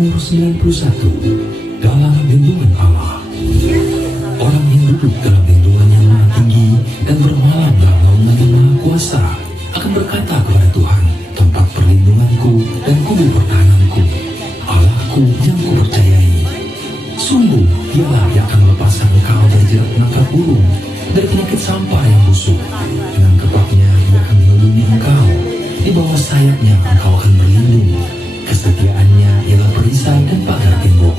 Mazmur 91, dalam lindungan Allah. Orang yang duduk dalam lindungan yang maha tinggi dan bermalam dalam naungan yang maha kuasa akan berkata kepada Tuhan, tempat perlindunganku dan kubu pertahananku, Allahku yang kupercayai. Sungguh dialah yang akan melepaskan engkau dari jerat penangkap burung, dari penyakit sampar yang busuk. Dengan kepaknya dia akan melindungi engkau, di bawah sayapnya engkau akan berlindung. Kesetiaannya ialah perisai dan pagar tembok.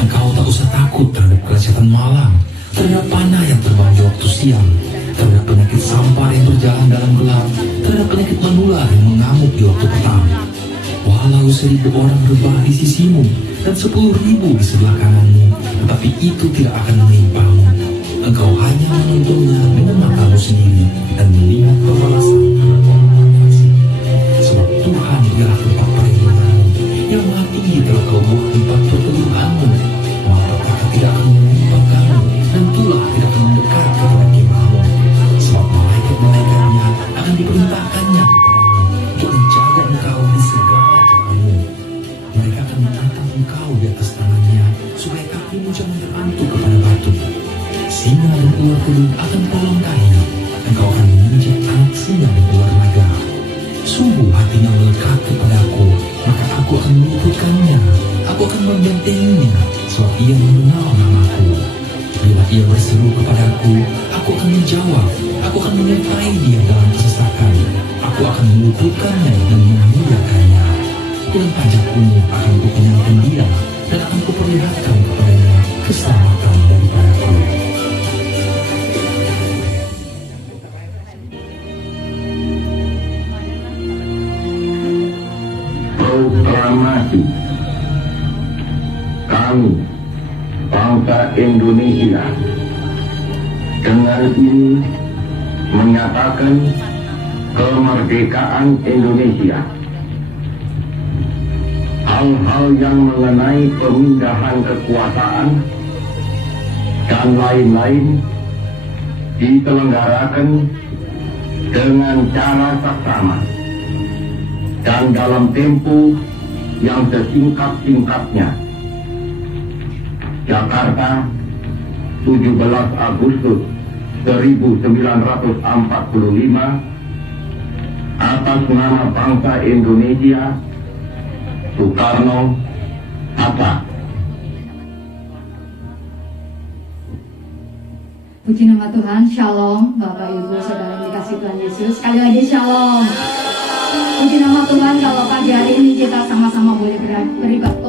Engkau tak usah takut terhadap kelezatan malam, terhadap panah yang terbang di waktu siang, terhadap penyakit sampar yang berjalan dalam gelap, terhadap penyakit menular yang mengamuk di waktu petang. Walau 1000 orang rebah di sisimu dan 10.000 di sebelah kananmu, tetapi itu tidak akan menimpamu. Engkau hanya menontonnya dengan matamu sendiri dan melihat pembalasan anak orang fasik. Sebab Tuhan ialah tempat perlindunganmu, yang maha tinggi telah kau buat tempat perteduhanmu. Malapetaka tidak akan menimpa kamu, dan tulah tidak akan mendekat kepada kemahmu. Sebab malaikat-malaikatnya akan diperintahkannya kepadamu untuk menjaga engkau di segala jalanmu. Mereka akan menatang engkau di atas tangannya, supaya kakimu jangan terantuk kepada batu. Singa dan ular kuduk akan kau langkahi, engkau akan menginjak anak singa dan ular naga. Sungguh hatinya melekat kepadaku, maka aku akan meluputkannya, aku akan membentenginya, sebab ia mengenal namaku. Bila ia berseru kepadaku, aku akan menjawab, aku akan menyertai dia dalam kesesakan, aku akan meluputkannya dan memuliakannya. Dengan pajak ungu akan kukenyangkan dia, dan akan kuperlihatkan kepadanya keselamatan daripadaku. Proklamasi kami bangsa Indonesia dengan ini menyatakan kemerdekaan Indonesia. Hal-hal yang mengenai pemindahan kekuasaan dan lain-lain diselenggarakan dengan cara saksama dan dalam tempo yang sesingkat-singkatnya. Jakarta, 17 Agustus 1945, atas nama bangsa Indonesia, Soekarno, Hatta. Puji nama Tuhan, Shalom, Bapak Ibu Saudara yang dikasih Tuhan Yesus. Sekali lagi Shalom. Puji nama Tuhan, kalau pagi hari ini kita sama-sama boleh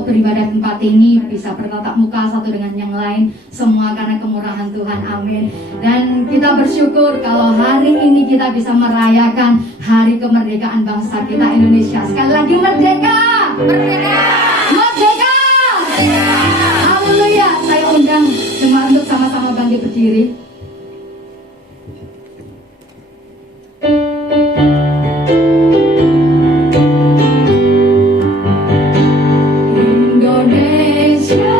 beribadah tempat ini, bisa bertatap muka satu dengan yang lain, semua karena kemurahan Tuhan, amin. Dan kita bersyukur kalau hari ini kita bisa merayakan hari kemerdekaan bangsa kita Indonesia. Sekali lagi merdeka! Merdeka! Merdeka! Haleluya! Saya undang jemaat untuk sama-sama bangkit berdiri. Indonesia.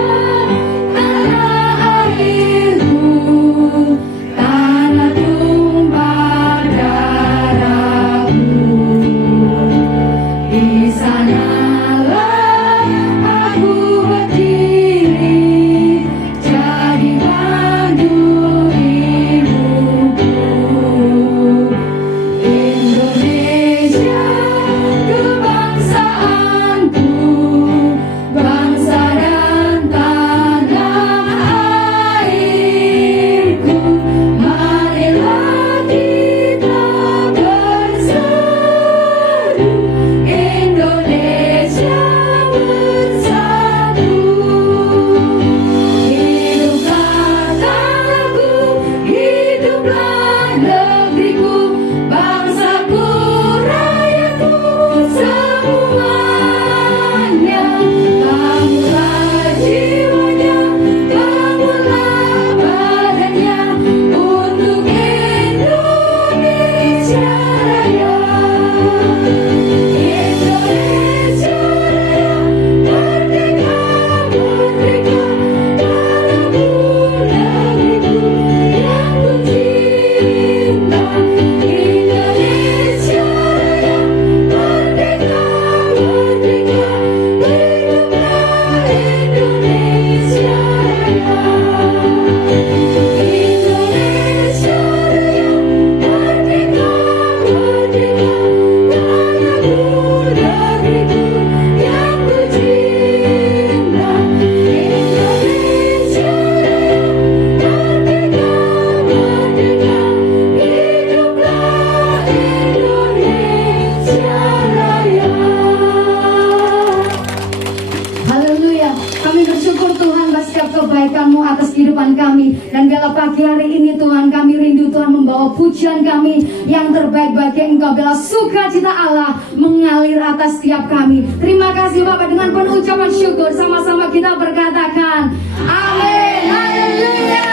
kami. Dan biarlah pagi hari ini Tuhan, kami rindu Tuhan membawa pujian kami yang terbaik bagi Engkau. Biarlah sukacita Allah mengalir atas setiap kami. Terima kasih Bapak, dengan penuh ucapan syukur sama-sama kita berkatakan amin, haleluya.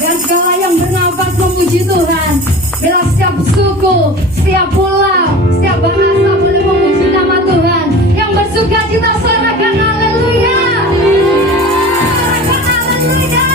Dan segala yang bernafas memuji Tuhan, bila setiap suku, setiap pulau, setiap bahasa boleh memuji nama Tuhan. Yang bersuka cita sorakan haleluya. Sorakan haleluya.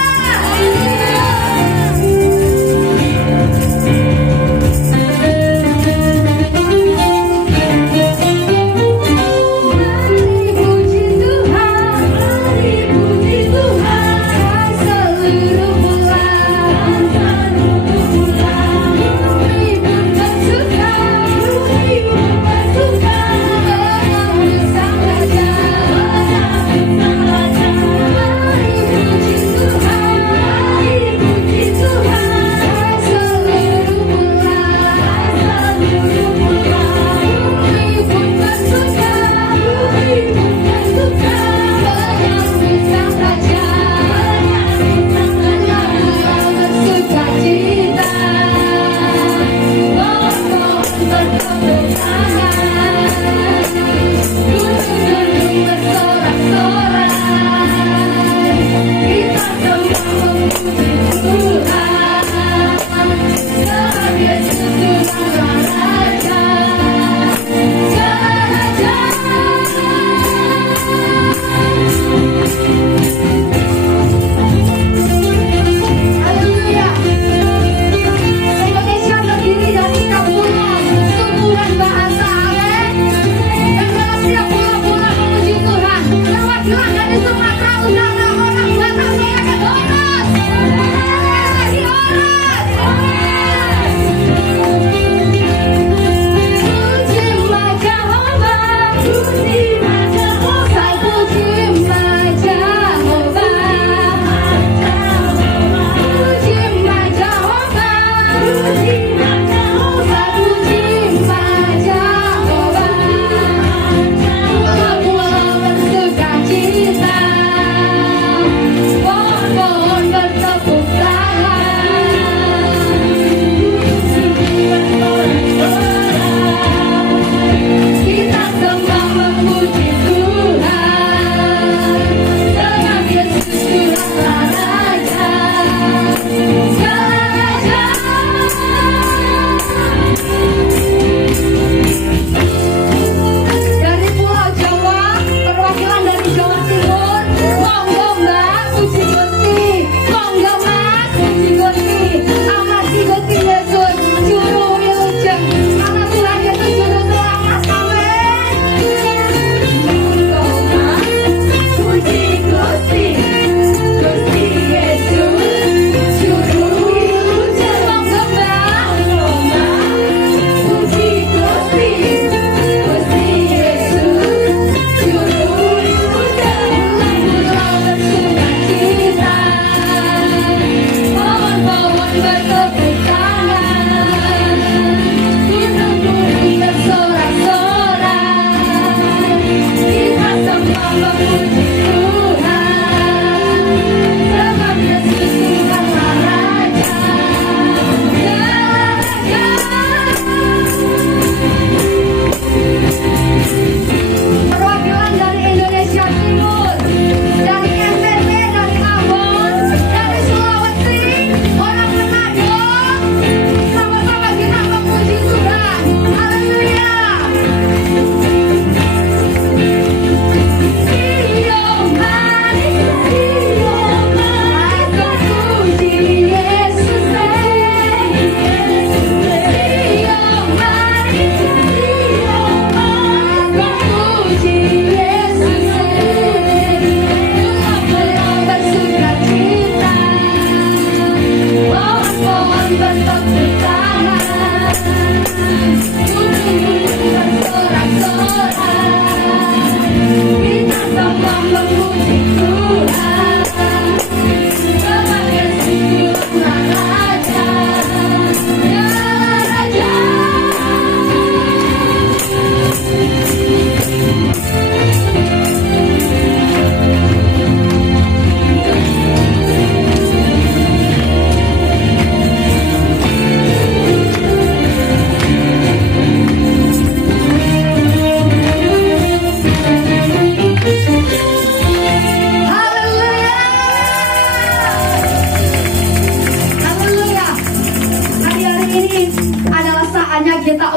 Mari puji Tuhan, mari puji Tuhan, seluruh bulan, mari bersuka, mari bersuka.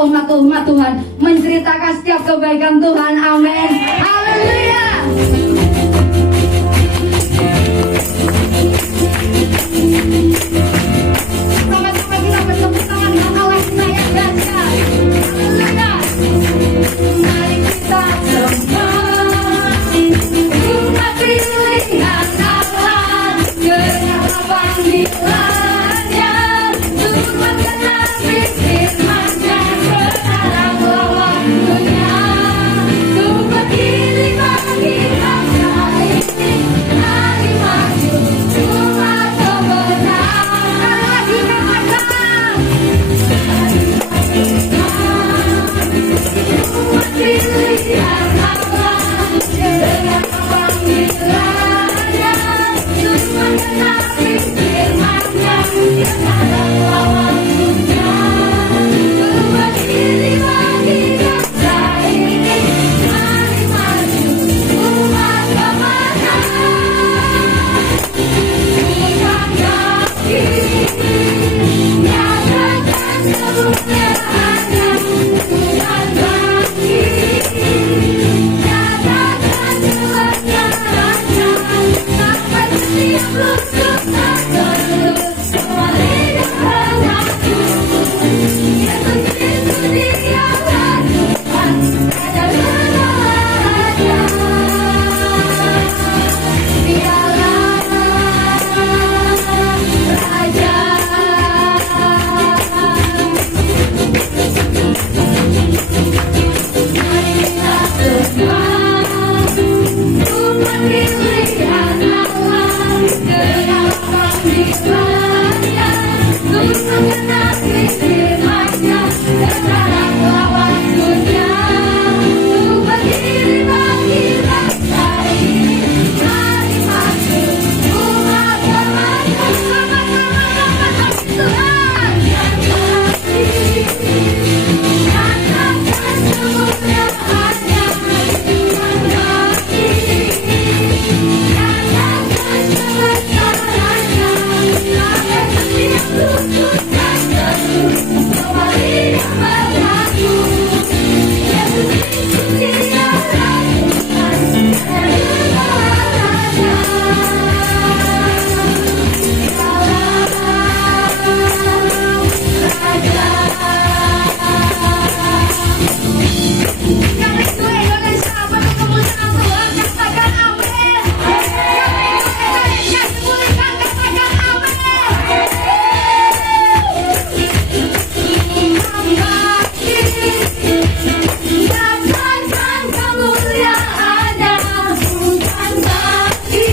umat Tuhan menceritakan setiap kebaikan Tuhan. Amin. Haleluya. Sama-sama kita bertepuk tangan karena Allah kita yang dahsyat. Haleluya. Mari kita semua umat pilihan Allah, dengarlah panggilannya, untuk mengenapi firman-Nya sekarang waktunya, untuk berdiri bagi bangsa ini. Mari maju umat kebenaran. Lagi katakan, umat pilihan Allah, dengarlah panggilannya, untuk mengenapi firman-Nya sekarang waktunya, untuk berdiri bagi bangsa ini. Mari maju umat kebenaran. Bukan kaki, nyatakan kemuliaan-Nya. Bukan kaki, nyatakan kebenaran-Nya. Sampai setiap lutut tergeluk, semua lidah mengaku, Yesus itu Dialah Tuhan, Raja segala raja. Dialah Raja. Mari kita semua umat pilihan Allah, dengarlah panggilannya, untuk mengenapi firman-Nya sekarang waktunya, untuk berdiri bagi bangsa ini. Mari maju umat kebenaran. Sama-sama Tuhan yang kasih, nyatakan kemuliaan-Nya. Bukan kaki, nyatakan kebenaran-Nya. Sampai setiap lutut tergeluk, semua lidah mengaku, Yesus itu Dialah Tuhan, Raja segala raja. Dialah Raja. Yang rindu Indonesia penuh kemuliaan Tuhan, katakan amin. Yang rindu Indonesia dipulihkan, katakan amin. Kaki, nyatakan kemuliaan-Nya. Bukan kaki,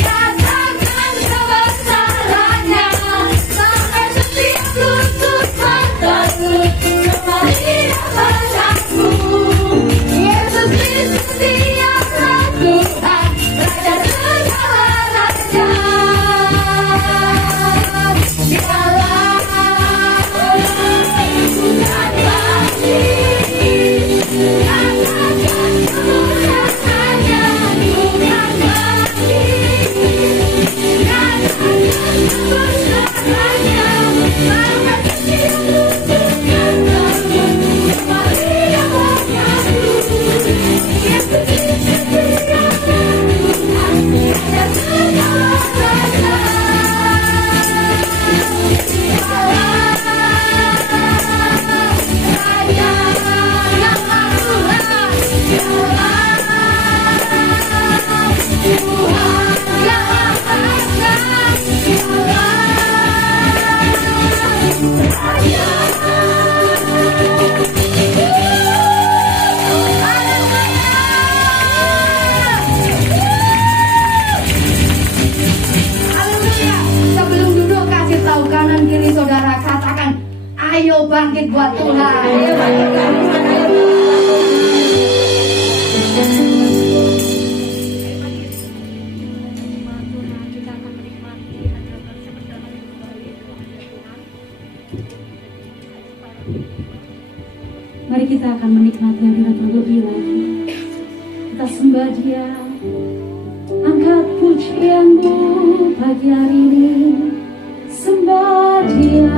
nyatakan kebesaran-Nya. Sampai setiap lutut tergeluk, semua lidah mengaku, Yesus Kristus Dialah Tuhan, Raja segala raja. Dialah bukan kaki, nyatakan kemuliaan-Nya. Bukan kaki, nyatakan kebesaran-Nya. Sampai setiap lutut tergeluk, semua lidah mengaku, Yesus Kristus Dialah Tuhan, Raja segala raja. Dialah Raja yang akurat. Dialah Tuhan yang raja. Dialah Raja. Haleluya. Sebelum duduk kasih tahu kanan kiri saudara, katakan ayo bangkit buat Tuhan. Ayo bangkit buat Tuhan. Mari kita akan menikmati hadirat terlebih lagi. Kita sembah Dia, angkat pujianmu pagi hari ini, sembah Dia.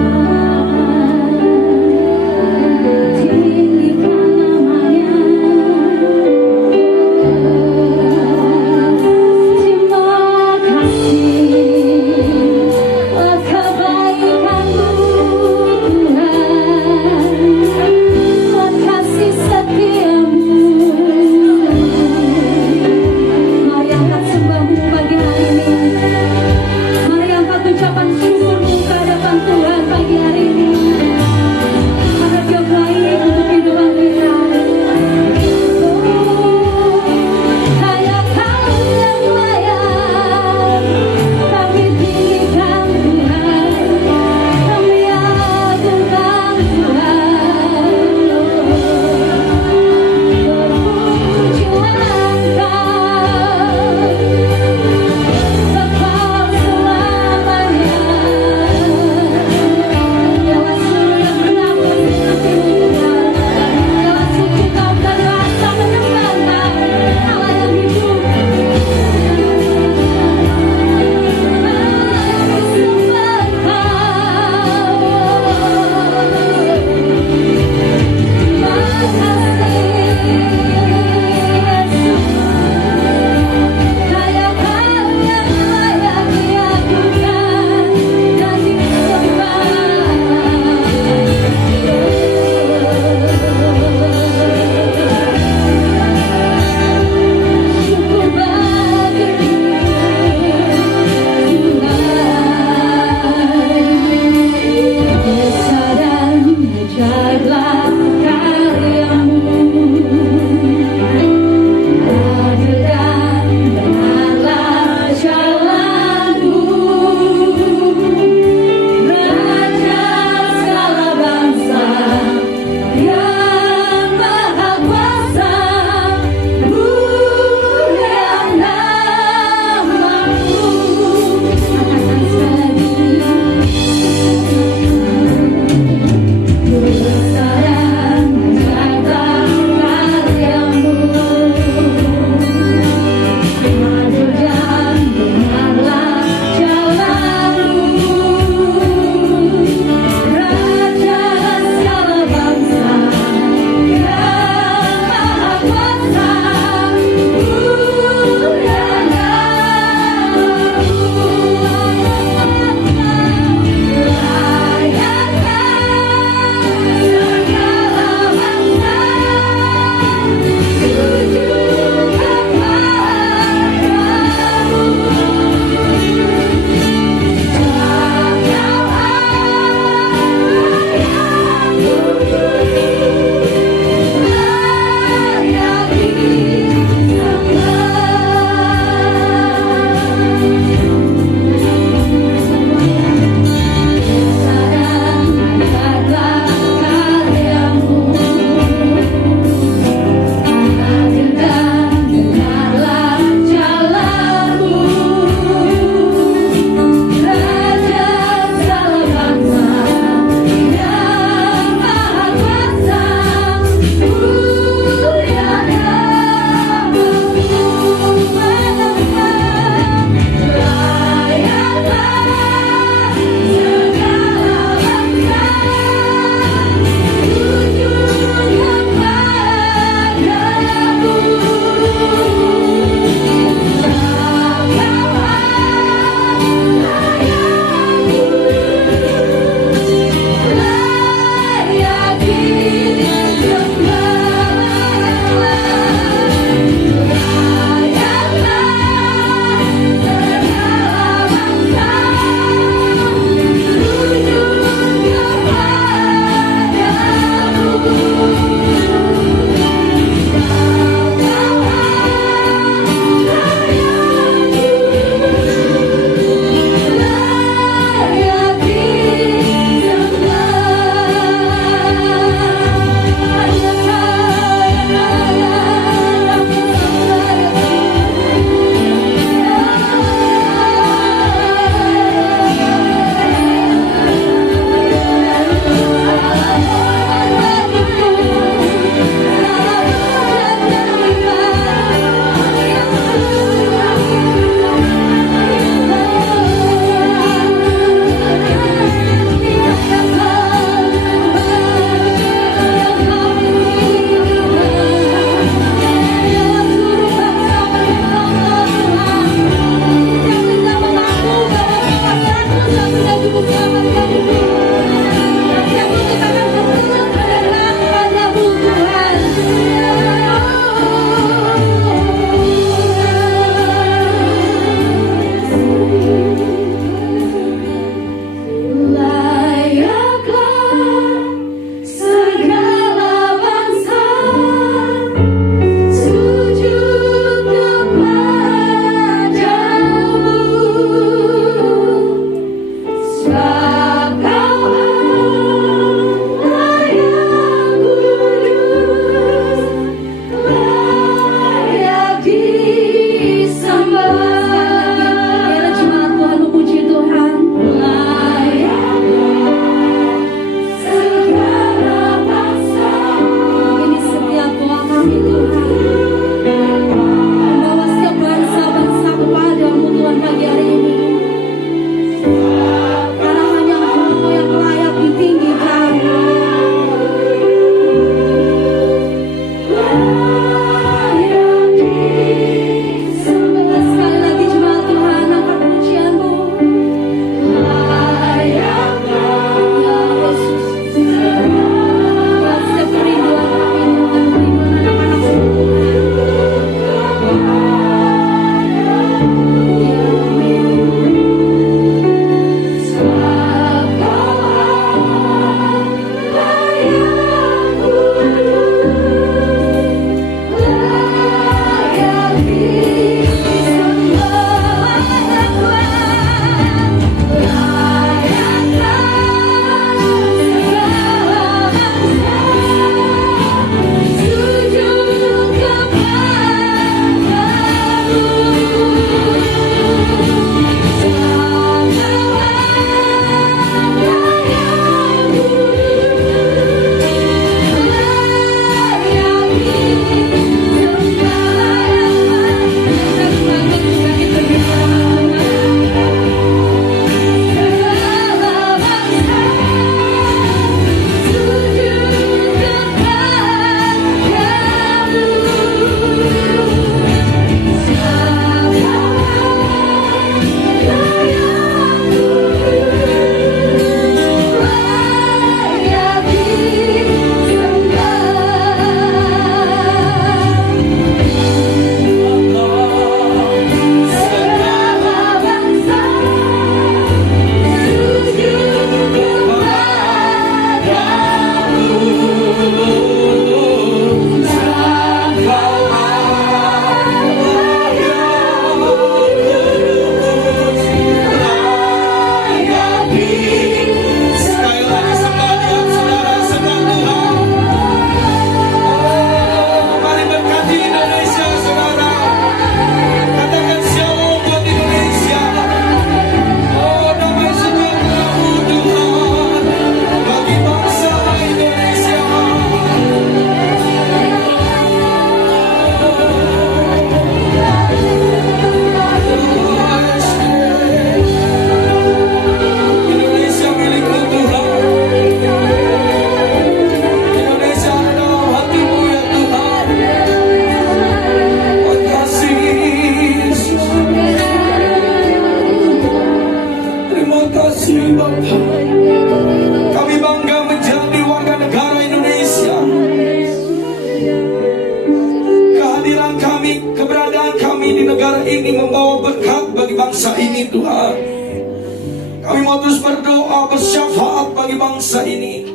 terus berdoa bersyafaat bagi bangsa ini,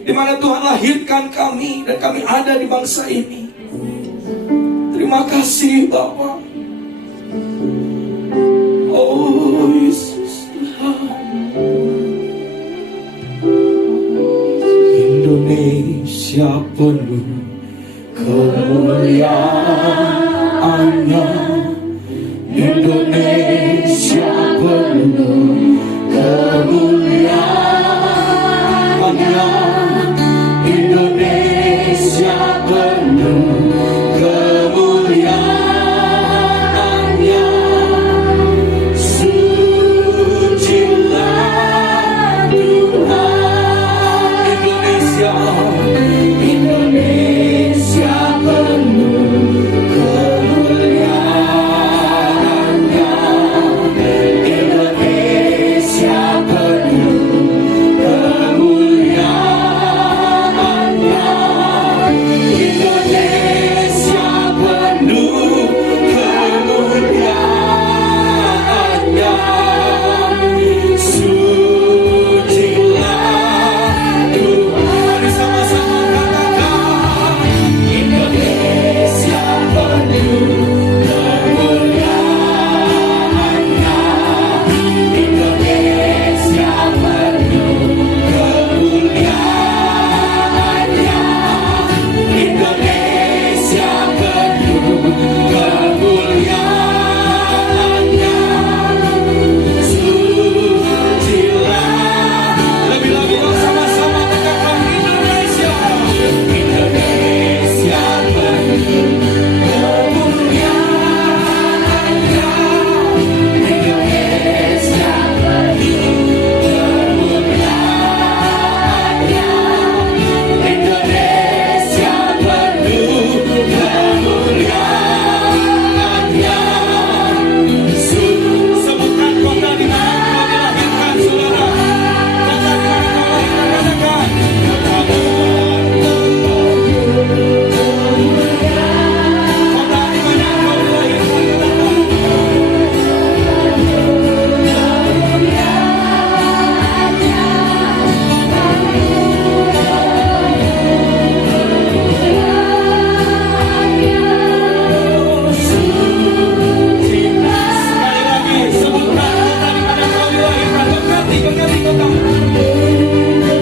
di mana Tuhan lahirkan kami dan kami ada di bangsa ini. Terima kasih Bapa. Oh Yesus Tuhan. Indonesia penuh kemuliaan-Nya. Indonesia penuh kemuliaan-Nya. Indonesia penuh kemuliaan-Nya. Sucilah Tuhan. Indonesia, Indonesia penuh kemuliaan-Nya. Indonesia penuh kemuliaan-Nya. Indonesia penuh kemuliaan-Nya. Sucilah Tuhan. Mari sama-sama katakan, Indonesia penuh kemuliaan-Nya. Indonesia penuh kemuliaan-Nya. Indonesia penuh kemuliaan-Nya. Sucilah. Lebih-lebih sama-sama katakan Indonesia. Indonesia penuh kemuliaan-Nya. Indonesia penuh kemuliaan-Nya. Indonesia penuh kemuliaan-Nya. Sebutkan kota di mana kau dilahirkan, saudara. Kota di mana kau lahirkan, katakan. Kota di mana kau dilahirkan, sekali lagi sebutkan kota di mana kau dilahirkan. Berkati kota. Sekali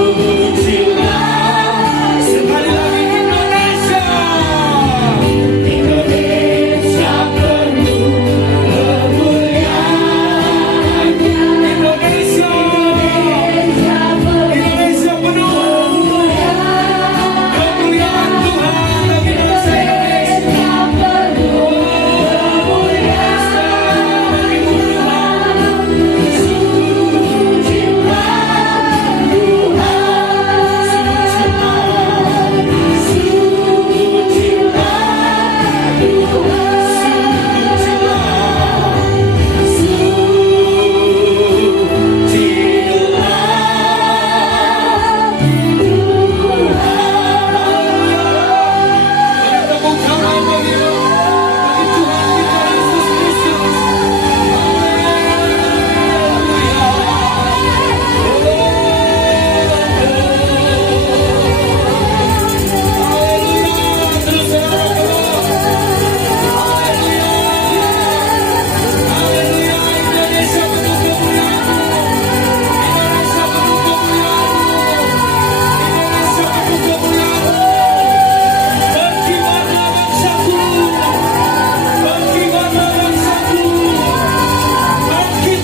lagi Indonesia. Indonesia penuh kemuliaan-Nya. Indonesia. Indonesia penuh kemuliaan Tuhan bagi bangsa Indonesia.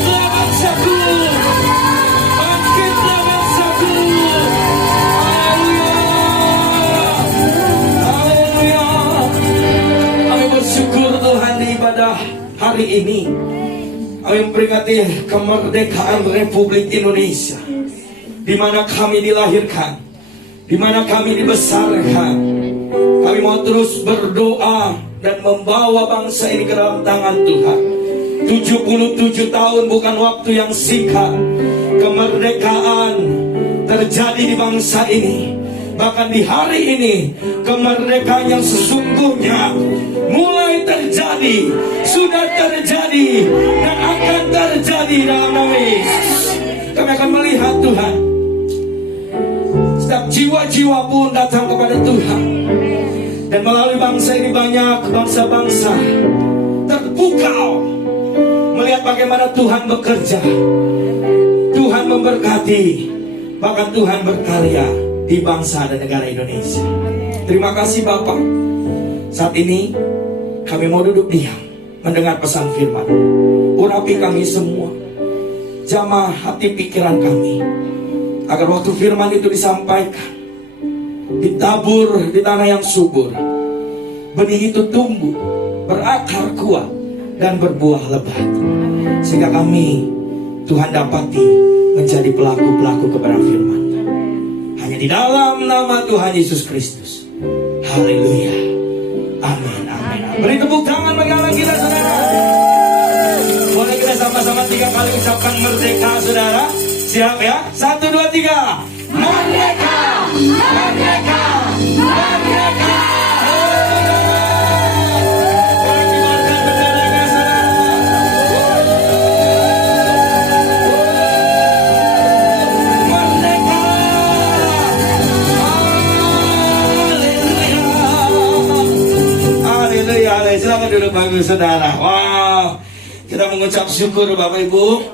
Hari ini kami memperingati kemerdekaan Republik Indonesia, di mana kami dilahirkan, di mana kami dibesarkan. Kami Kami mau terus berdoa dan membawa bangsa ini ke dalam tangan Tuhan. 77 tahun bukan waktu yang singkat. Kemerdekaan terjadi di bangsa ini. Bahkan di hari ini kemerdekaan yang sesungguhnya mulai terjadi, sudah terjadi, dan akan terjadi dalam nama Yesus. Kami akan melihat Tuhan. Setiap jiwa-jiwa pun datang kepada Tuhan. Dan melalui bangsa ini banyak bangsa-bangsa terpukau melihat bagaimana Tuhan bekerja. Tuhan memberkati, bahkan Tuhan berkarya di bangsa dan negara Indonesia. Terima kasih Bapak. Saat ini kami mau duduk diam mendengar pesan firman. Urapi kami semua, jamah hati pikiran kami, agar waktu firman itu disampaikan, ditabur di tanah yang subur, benih itu tumbuh, berakar kuat, dan berbuah lebat, sehingga kami, Tuhan, dapati menjadi pelaku-pelaku kebenaran firman. Hanya di dalam nama Tuhan Yesus Kristus. Haleluya. Amin, amin. Beri tepuk tangan bagi Allah kita, saudara. Boleh kita sama-sama 3 kali ucapkan merdeka, saudara. Siap ya? 1, 2, 3. Merdeka, merdeka, merdeka. Silakan duduk bagus saudara. Wow, kita mengucap syukur Bapak Ibu.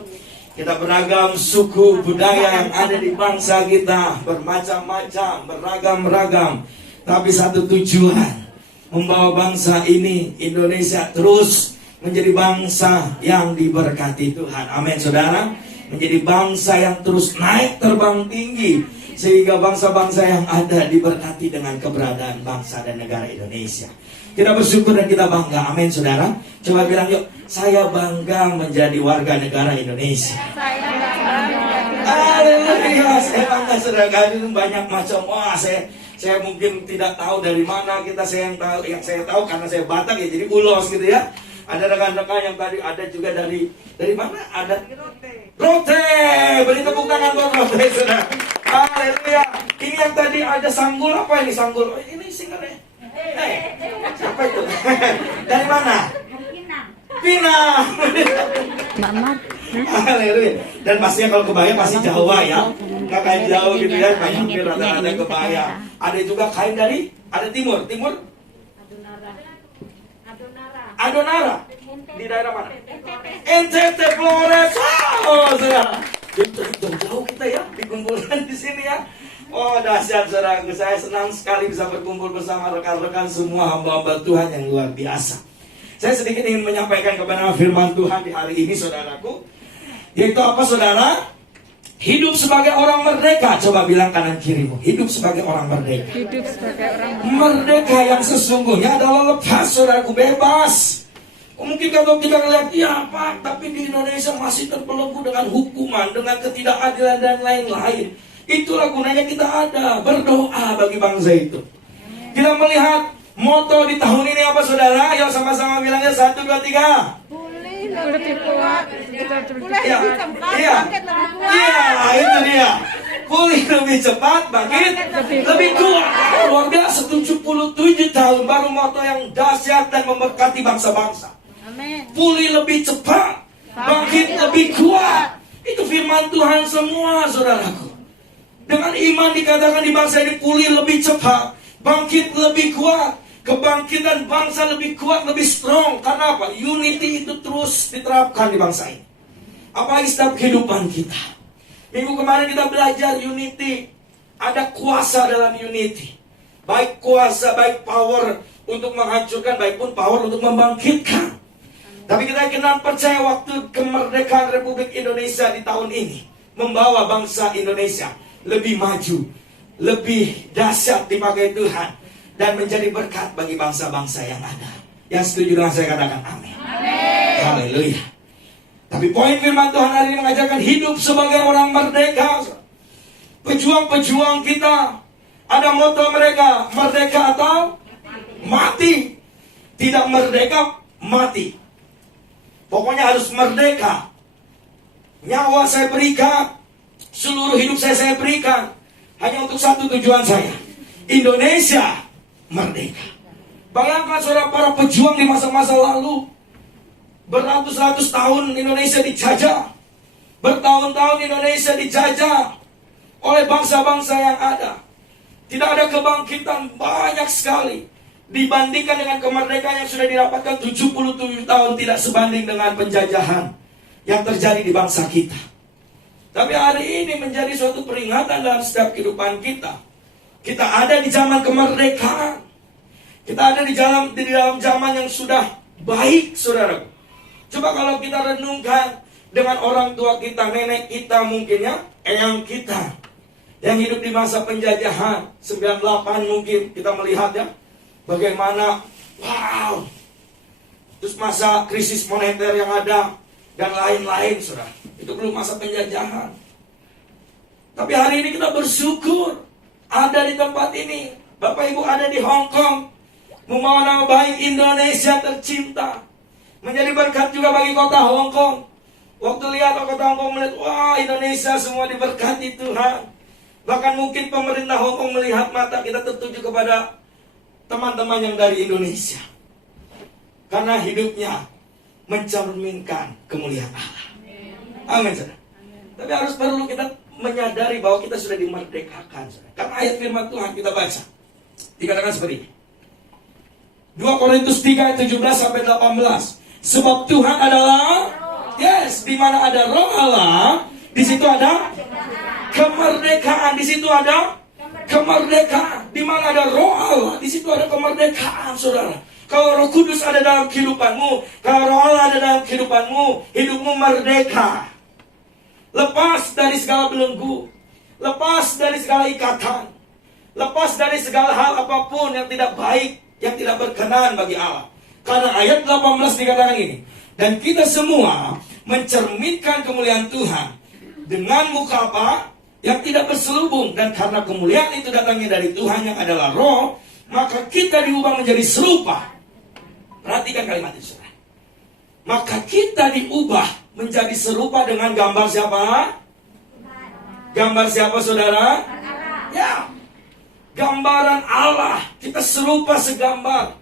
Kita beragam suku budaya yang ada di bangsa kita, bermacam-macam, beragam-ragam, tapi satu tujuan, membawa bangsa ini, Indonesia, terus menjadi bangsa yang diberkati Tuhan. Amin saudara. Menjadi bangsa yang terus naik terbang tinggi, sehingga bangsa-bangsa yang ada diberkati dengan keberadaan bangsa dan negara Indonesia. Kita bersyukur dan kita bangga. Amin saudara. Coba bilang yuk, saya bangga menjadi warga negara Indonesia. Haleluya. Saya bangga saudara. Ini banyak macam. Wah, saya mungkin tidak tahu dari mana kita. Yang saya tahu karena saya Batak ya, jadi ulos gitu ya. Ada rekan-rekan yang tadi ada juga dari mana? Ada Rote. Beri tepuk tangan buat Rote saudara. Haleluya. Ini yang tadi ada sanggul, apa ini sanggul? Ini singernya. Siapa itu? Dari mana? Pinang. Mama. Haleluya. Dan pastinya kalau kebaya pasti Jawa ya. Nggak kain Jawa gitu ya. Banyak rata-rata kebaya. Ada juga kain dari timur. Timur? Adonara. Di daerah mana? NTT Flores. Oh, saudara. Jauh kita ya dikumpulkan di sini ya. Oh dahsyat saudaraku, saya senang sekali bisa berkumpul bersama rekan-rekan semua hamba-hamba Tuhan yang luar biasa. Saya sedikit ingin menyampaikan kebenaran firman Tuhan di hari ini saudaraku. Yaitu apa saudara? Hidup sebagai orang merdeka. Coba bilang kanan kirimu, hidup sebagai orang merdeka. Hidup sebagai orang Merdeka yang sesungguhnya adalah lepas saudaraku, bebas. Mungkin kalau kita lihat, ya Pak, tapi di Indonesia masih terbelenggu dengan hukuman, dengan ketidakadilan dan lain-lain. Itulah gunanya kita ada, berdoa bagi bangsa itu. Kita melihat moto di tahun ini apa saudara? Yuk sama-sama bilangnya 1, 2, 3. Pulih lebih kuat. Iya, itu dia. Pulih lebih cepat, bangkit lebih kuat. Luar biasa, 77 tahun baru moto yang dahsyat dan memberkati bangsa-bangsa. Pulih lebih cepat, bangkit lebih kuat. Itu firman Tuhan semua saudaraku. Dengan iman dikatakan di bangsa ini pulih lebih cepat, bangkit lebih kuat. Kebangkitan bangsa lebih kuat, lebih strong. Karena apa? Unity itu terus diterapkan di bangsa ini. Apalagi setiap kehidupan kita. Minggu kemarin kita belajar unity. Ada kuasa dalam unity. Baik kuasa, baik power untuk menghancurkan, baik pun power untuk membangkitkan. Tapi kita kenal percaya waktu kemerdekaan Republik Indonesia di tahun ini membawa bangsa Indonesia lebih maju, lebih dahsyat dipakai Tuhan, dan menjadi berkat bagi bangsa-bangsa yang ada. Yang setuju dengan saya katakan amin. Haleluya. Tapi poin firman Tuhan hari ini mengajarkan hidup sebagai orang merdeka. Pejuang-pejuang kita, ada moto mereka, merdeka atau mati. Tidak merdeka, mati. Pokoknya harus merdeka. Nyawa saya berikan, seluruh hidup saya berikan hanya untuk satu tujuan saya, Indonesia merdeka. Bayangkan saudara, para pejuang di masa-masa lalu, beratus-ratus tahun Indonesia dijajah, bertahun-tahun Indonesia dijajah oleh bangsa-bangsa yang ada. Tidak ada kebangkitan, banyak sekali. Dibandingkan dengan kemerdekaan yang sudah didapatkan 77 tahun, tidak sebanding dengan penjajahan yang terjadi di bangsa kita. Tapi hari ini menjadi suatu peringatan dalam setiap kehidupan kita. Kita ada di zaman kemerdekaan. Kita ada di dalam zaman yang sudah baik, saudara. Coba kalau kita renungkan dengan orang tua kita, nenek kita mungkin ya, eyang kita, yang hidup di masa penjajahan 98 mungkin kita melihat ya, bagaimana wow, terus masa krisis moneter yang ada dan lain-lain, saudara. Itu belum masa penjajahan. Tapi hari ini kita bersyukur ada di tempat ini. Bapak Ibu ada di Hong Kong, membawa nama baik Indonesia tercinta, menjadi berkat juga bagi kota Hong Kong. Waktu lihat kota Hong Kong, melihat wah, Indonesia semua diberkati Tuhan. Bahkan mungkin pemerintah Hong Kong melihat mata kita tertuju kepada teman-teman yang dari Indonesia, karena hidupnya mencerminkan kemuliaan Allah. Amin, saudara. Tapi harus perlu kita menyadari bahwa kita sudah dimerdekakan, saudara. Karena ayat firman Tuhan kita baca dikatakan seperti ini. 2 Korintus 3 ayat 17 sampai 18. Sebab Tuhan adalah, yes, di mana ada Roh Allah, di situ ada kemerdekaan, di situ ada kemerdekaan. Di mana ada Roh Allah, di situ ada kemerdekaan, saudara. Kalau Roh Kudus ada dalam kehidupanmu, kalau Roh Allah ada dalam kehidupanmu, hidupmu merdeka. Lepas dari segala belenggu, lepas dari segala ikatan, lepas dari segala hal apapun yang tidak baik, yang tidak berkenan bagi Allah. Karena ayat 18 dikatakan ini, dan kita semua mencerminkan kemuliaan Tuhan dengan muka apa? Yang tidak berselubung. Dan karena kemuliaan itu datangnya dari Tuhan yang adalah Roh, maka kita diubah menjadi serupa. Perhatikan kalimat itu, saudara. Maka kita diubah menjadi serupa dengan gambar siapa? Gambar siapa, saudara? Ya, gambaran Allah. Kita serupa segambar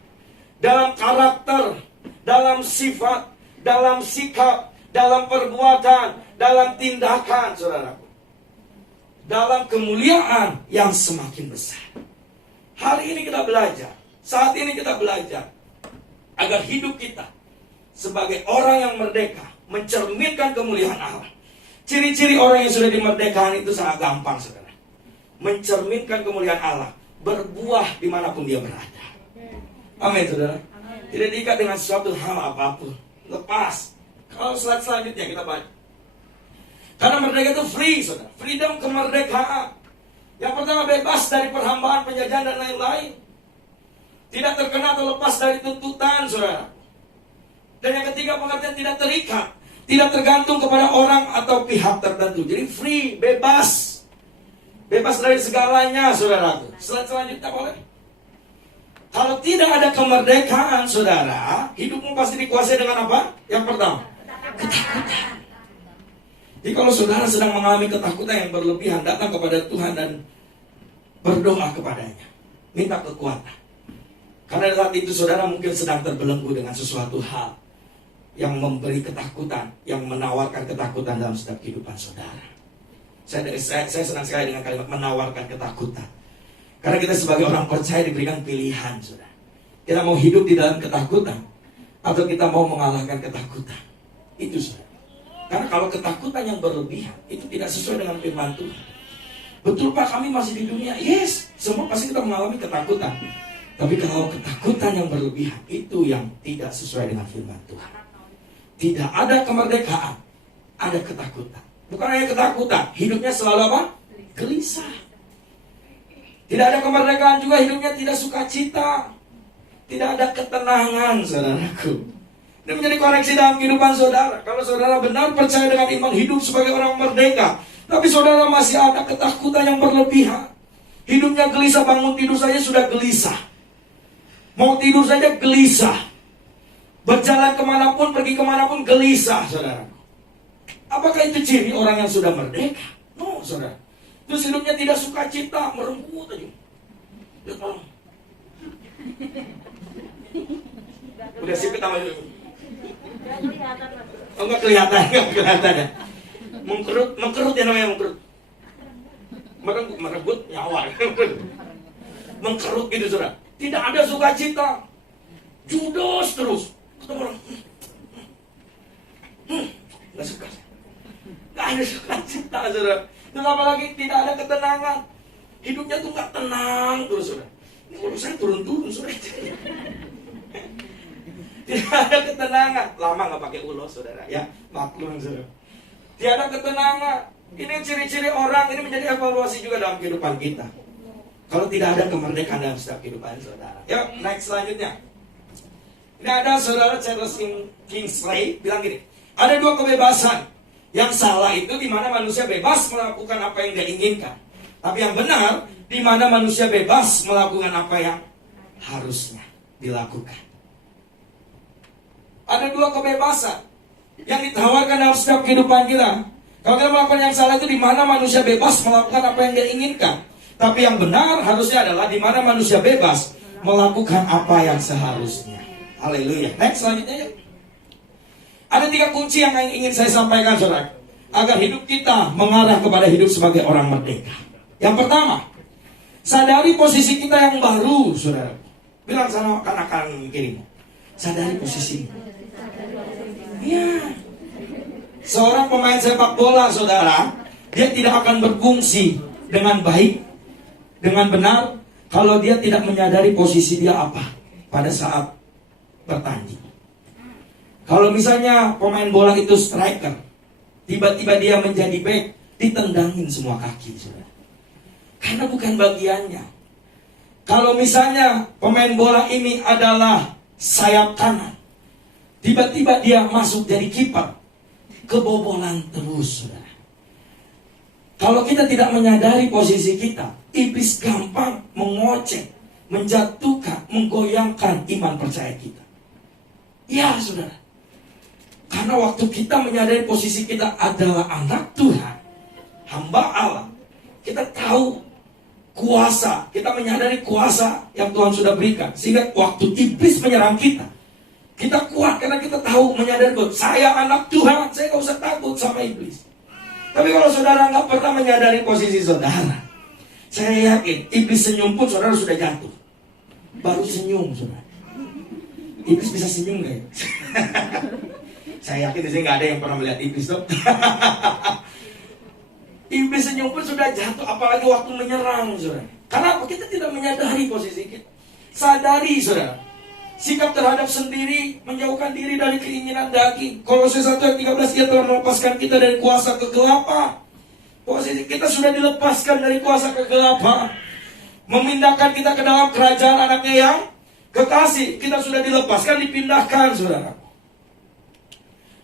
dalam karakter, dalam sifat, dalam sikap, dalam perbuatan, dalam tindakan, saudara. Dalam kemuliaan yang semakin besar. Hari ini kita belajar, saat ini kita belajar agar hidup kita sebagai orang yang merdeka mencerminkan kemuliaan Allah. Ciri-ciri orang yang sudah dimerdekakan itu sangat gampang, saudara. Mencerminkan kemuliaan Allah, berbuah dimanapun dia berada. Amin, saudara. Tidak diikat dengan suatu hal apapun. Lepas. Kalau slide selanjutnya kita baca. Karena merdeka itu free, saudara. Freedom, kemerdekaan. Yang pertama, bebas dari perhambaan, penjajahan dan lain-lain. Tidak terkena atau lepas dari tuntutan, saudara. Dan yang ketiga, pengertian tidak terikat, tidak tergantung kepada orang atau pihak tertentu. Jadi free, bebas. Bebas dari segalanya, saudara. Selanjutnya boleh. Kalau tidak ada kemerdekaan, saudara, hidupmu pasti dikuasai dengan apa? Yang pertama, ketakutan. Jadi kalau saudara sedang mengalami ketakutan yang berlebihan, datang kepada Tuhan dan berdoa kepadanya. Minta kekuatan. Karena saat itu saudara mungkin sedang terbelenggu dengan sesuatu hal yang memberi ketakutan, yang menawarkan ketakutan dalam setiap kehidupan saudara. Saya senang sekali dengan kalimat menawarkan ketakutan. Karena kita sebagai orang percaya diberikan pilihan, saudara. Kita mau hidup di dalam ketakutan atau kita mau mengalahkan ketakutan. Itu, saudara. Karena kalau ketakutan yang berlebihan itu tidak sesuai dengan firman Tuhan. Betul Pak, kami masih di dunia. Yes, semua pasti kita mengalami ketakutan. Tapi kalau ketakutan yang berlebihan, itu yang tidak sesuai dengan firman Tuhan. Tidak ada kemerdekaan, ada ketakutan. Bukan hanya ketakutan, hidupnya selalu apa? Gelisah. Tidak ada kemerdekaan juga, hidupnya tidak sukacita. Tidak ada ketenangan, saudaraku. Ini menjadi koreksi dalam kehidupan saudara. Kalau saudara benar percaya dengan iman, hidup sebagai orang merdeka, tapi saudara masih ada ketakutan yang berlebihan. Hidupnya gelisah, bangun tidur saja sudah gelisah. Mau tidur saja gelisah. Berjalan kemanapun, pergi kemanapun gelisah, saudara. Apakah itu ciri orang yang sudah merdeka? No, saudara. Terus hidupnya tidak sukacita, merenggut aja. Lihat malam. Udah sipit sama itu. Oh, enggak kelihatan ya. Mengkerut ya namanya, mengkerut. Merebut nyawa. Mengkerut gitu, saudara. Tidak ada sukacita. Judes terus. Ketemu orang. Nggak suka. Nggak ada sukacita, saudara. Dan apalagi tidak ada ketenangan. Hidupnya tuh nggak tenang terus, saudara. Ini kalau saya turun-turun, saudara. Tidak ada ketenangan. Lama nggak pakai ulos, saudara. Ya, maklum, saudara. Tidak ada ketenangan. Ini ciri-ciri orang. Ini menjadi evaluasi juga dalam kehidupan kita. Kalau tidak ada kemerdekaan dalam setiap kehidupan saudara. Ya, next selanjutnya. Ini ada saudara Charles Kingsley bilang gini. Ada dua kebebasan. Yang salah itu di mana manusia bebas melakukan apa yang dia inginkan. Tapi yang benar di mana manusia bebas melakukan apa yang harusnya dilakukan. Ada dua kebebasan yang ditawarkan dalam setiap kehidupan kita. Kalau kita melakukan yang salah itu di mana manusia bebas melakukan apa yang dia inginkan. Tapi yang benar harusnya adalah di mana manusia bebas melakukan apa yang seharusnya. Haleluya. Next selanjutnya yuk. Ada 3 kunci yang ingin saya sampaikan, saudara, agar hidup kita mengarah kepada hidup sebagai orang merdeka. Yang pertama, sadari posisi kita yang baru, saudara. Bilang sama kanan-kanan kirimu, sadari posisi. Iya. Seorang pemain sepak bola, saudara, dia tidak akan berfungsi dengan baik, dengan benar, kalau dia tidak menyadari posisi dia apa pada saat bertanding. Kalau misalnya pemain bola itu striker, tiba-tiba dia menjadi back, ditendangin semua kaki, saudara. Karena bukan bagiannya. Kalau misalnya pemain bola ini adalah sayap kanan, tiba-tiba dia masuk jadi kiper, kebobolan terus, saudara. Kalau kita tidak menyadari posisi kita, iblis gampang mengoceh, menjatuhkan, menggoyangkan iman percaya kita. Ya, saudara. Karena waktu kita menyadari posisi kita adalah anak Tuhan, hamba Allah, kita tahu kuasa, kita menyadari kuasa yang Tuhan sudah berikan. Sehingga waktu iblis menyerang kita, kita kuat karena kita tahu, menyadari bahwa saya anak Tuhan, saya gak usah takut sama iblis. Tapi kalau saudara nggak pernah menyadari posisi saudara, saya yakin iblis senyum pun saudara sudah jatuh. Baru senyum, saudara. Iblis bisa senyum nggak ya? Saya yakin di sini nggak ada yang pernah melihat iblis, tuh. Iblis senyum pun sudah jatuh, apalagi waktu menyerang, saudara. Karena apa? Kita tidak menyadari posisi kita. Sadari, saudara. Sikap terhadap sendiri, menjauhkan diri dari keinginan daging. Kolose 1 ayat 13, ia telah melepaskan kita dari kuasa kegelapan. Posisi kita sudah dilepaskan dari kuasa kegelapan, memindahkan kita ke dalam kerajaan anaknya yang kekasih. Kita sudah dilepaskan, dipindahkan, saudara.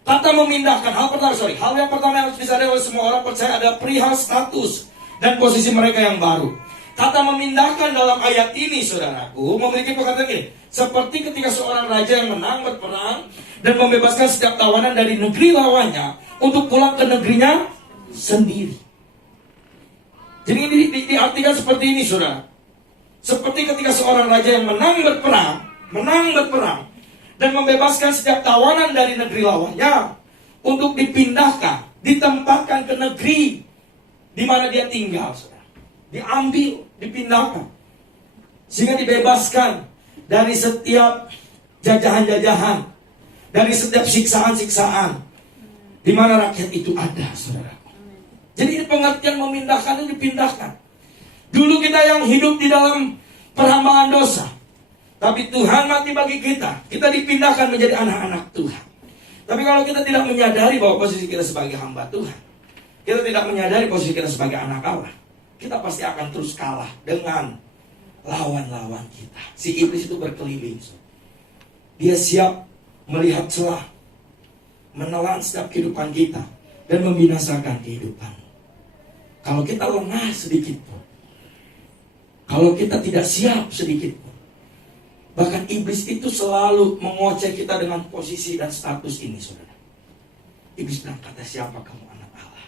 Kata memindahkan, hal yang pertama yang harus disadari oleh semua orang percaya adalah perihal status dan posisi mereka yang baru. Kata memindahkan dalam ayat ini, saudaraku, memiliki perkataan ini. Seperti ketika seorang raja yang menang berperang dan membebaskan setiap tawanan dari negeri lawannya untuk pulang ke negerinya sendiri. Jadi ini diartikan seperti ini, saudara. Seperti ketika seorang raja yang menang berperang dan membebaskan setiap tawanan dari negeri lawannya untuk dipindahkan, ditempatkan ke negeri di mana dia tinggal, saudara. Diambil, dipindahkan, sehingga dibebaskan dari setiap jajahan-jajahan, dari setiap siksaan-siksaan di mana rakyat itu ada, saudara. Jadi ini pengertian memindahkan itu dipindahkan. Dulu kita yang hidup di dalam perhambaan dosa, tapi Tuhan mati bagi kita. Kita dipindahkan menjadi anak-anak Tuhan. Tapi kalau kita tidak menyadari bahwa posisi kita sebagai hamba Tuhan, kita tidak menyadari posisi kita sebagai anak Allah, kita pasti akan terus kalah dengan lawan-lawan kita. Si iblis itu berkeliling. Dia siap melihat celah, menelan setiap kehidupan kita, dan membinasakan kehidupan. Kalau kita lengah sedikit pun, kalau kita tidak siap sedikit pun, Bahkan iblis itu selalu mengoceh kita dengan posisi dan status ini, saudara. Iblis bilang, kata siapa kamu anak Allah?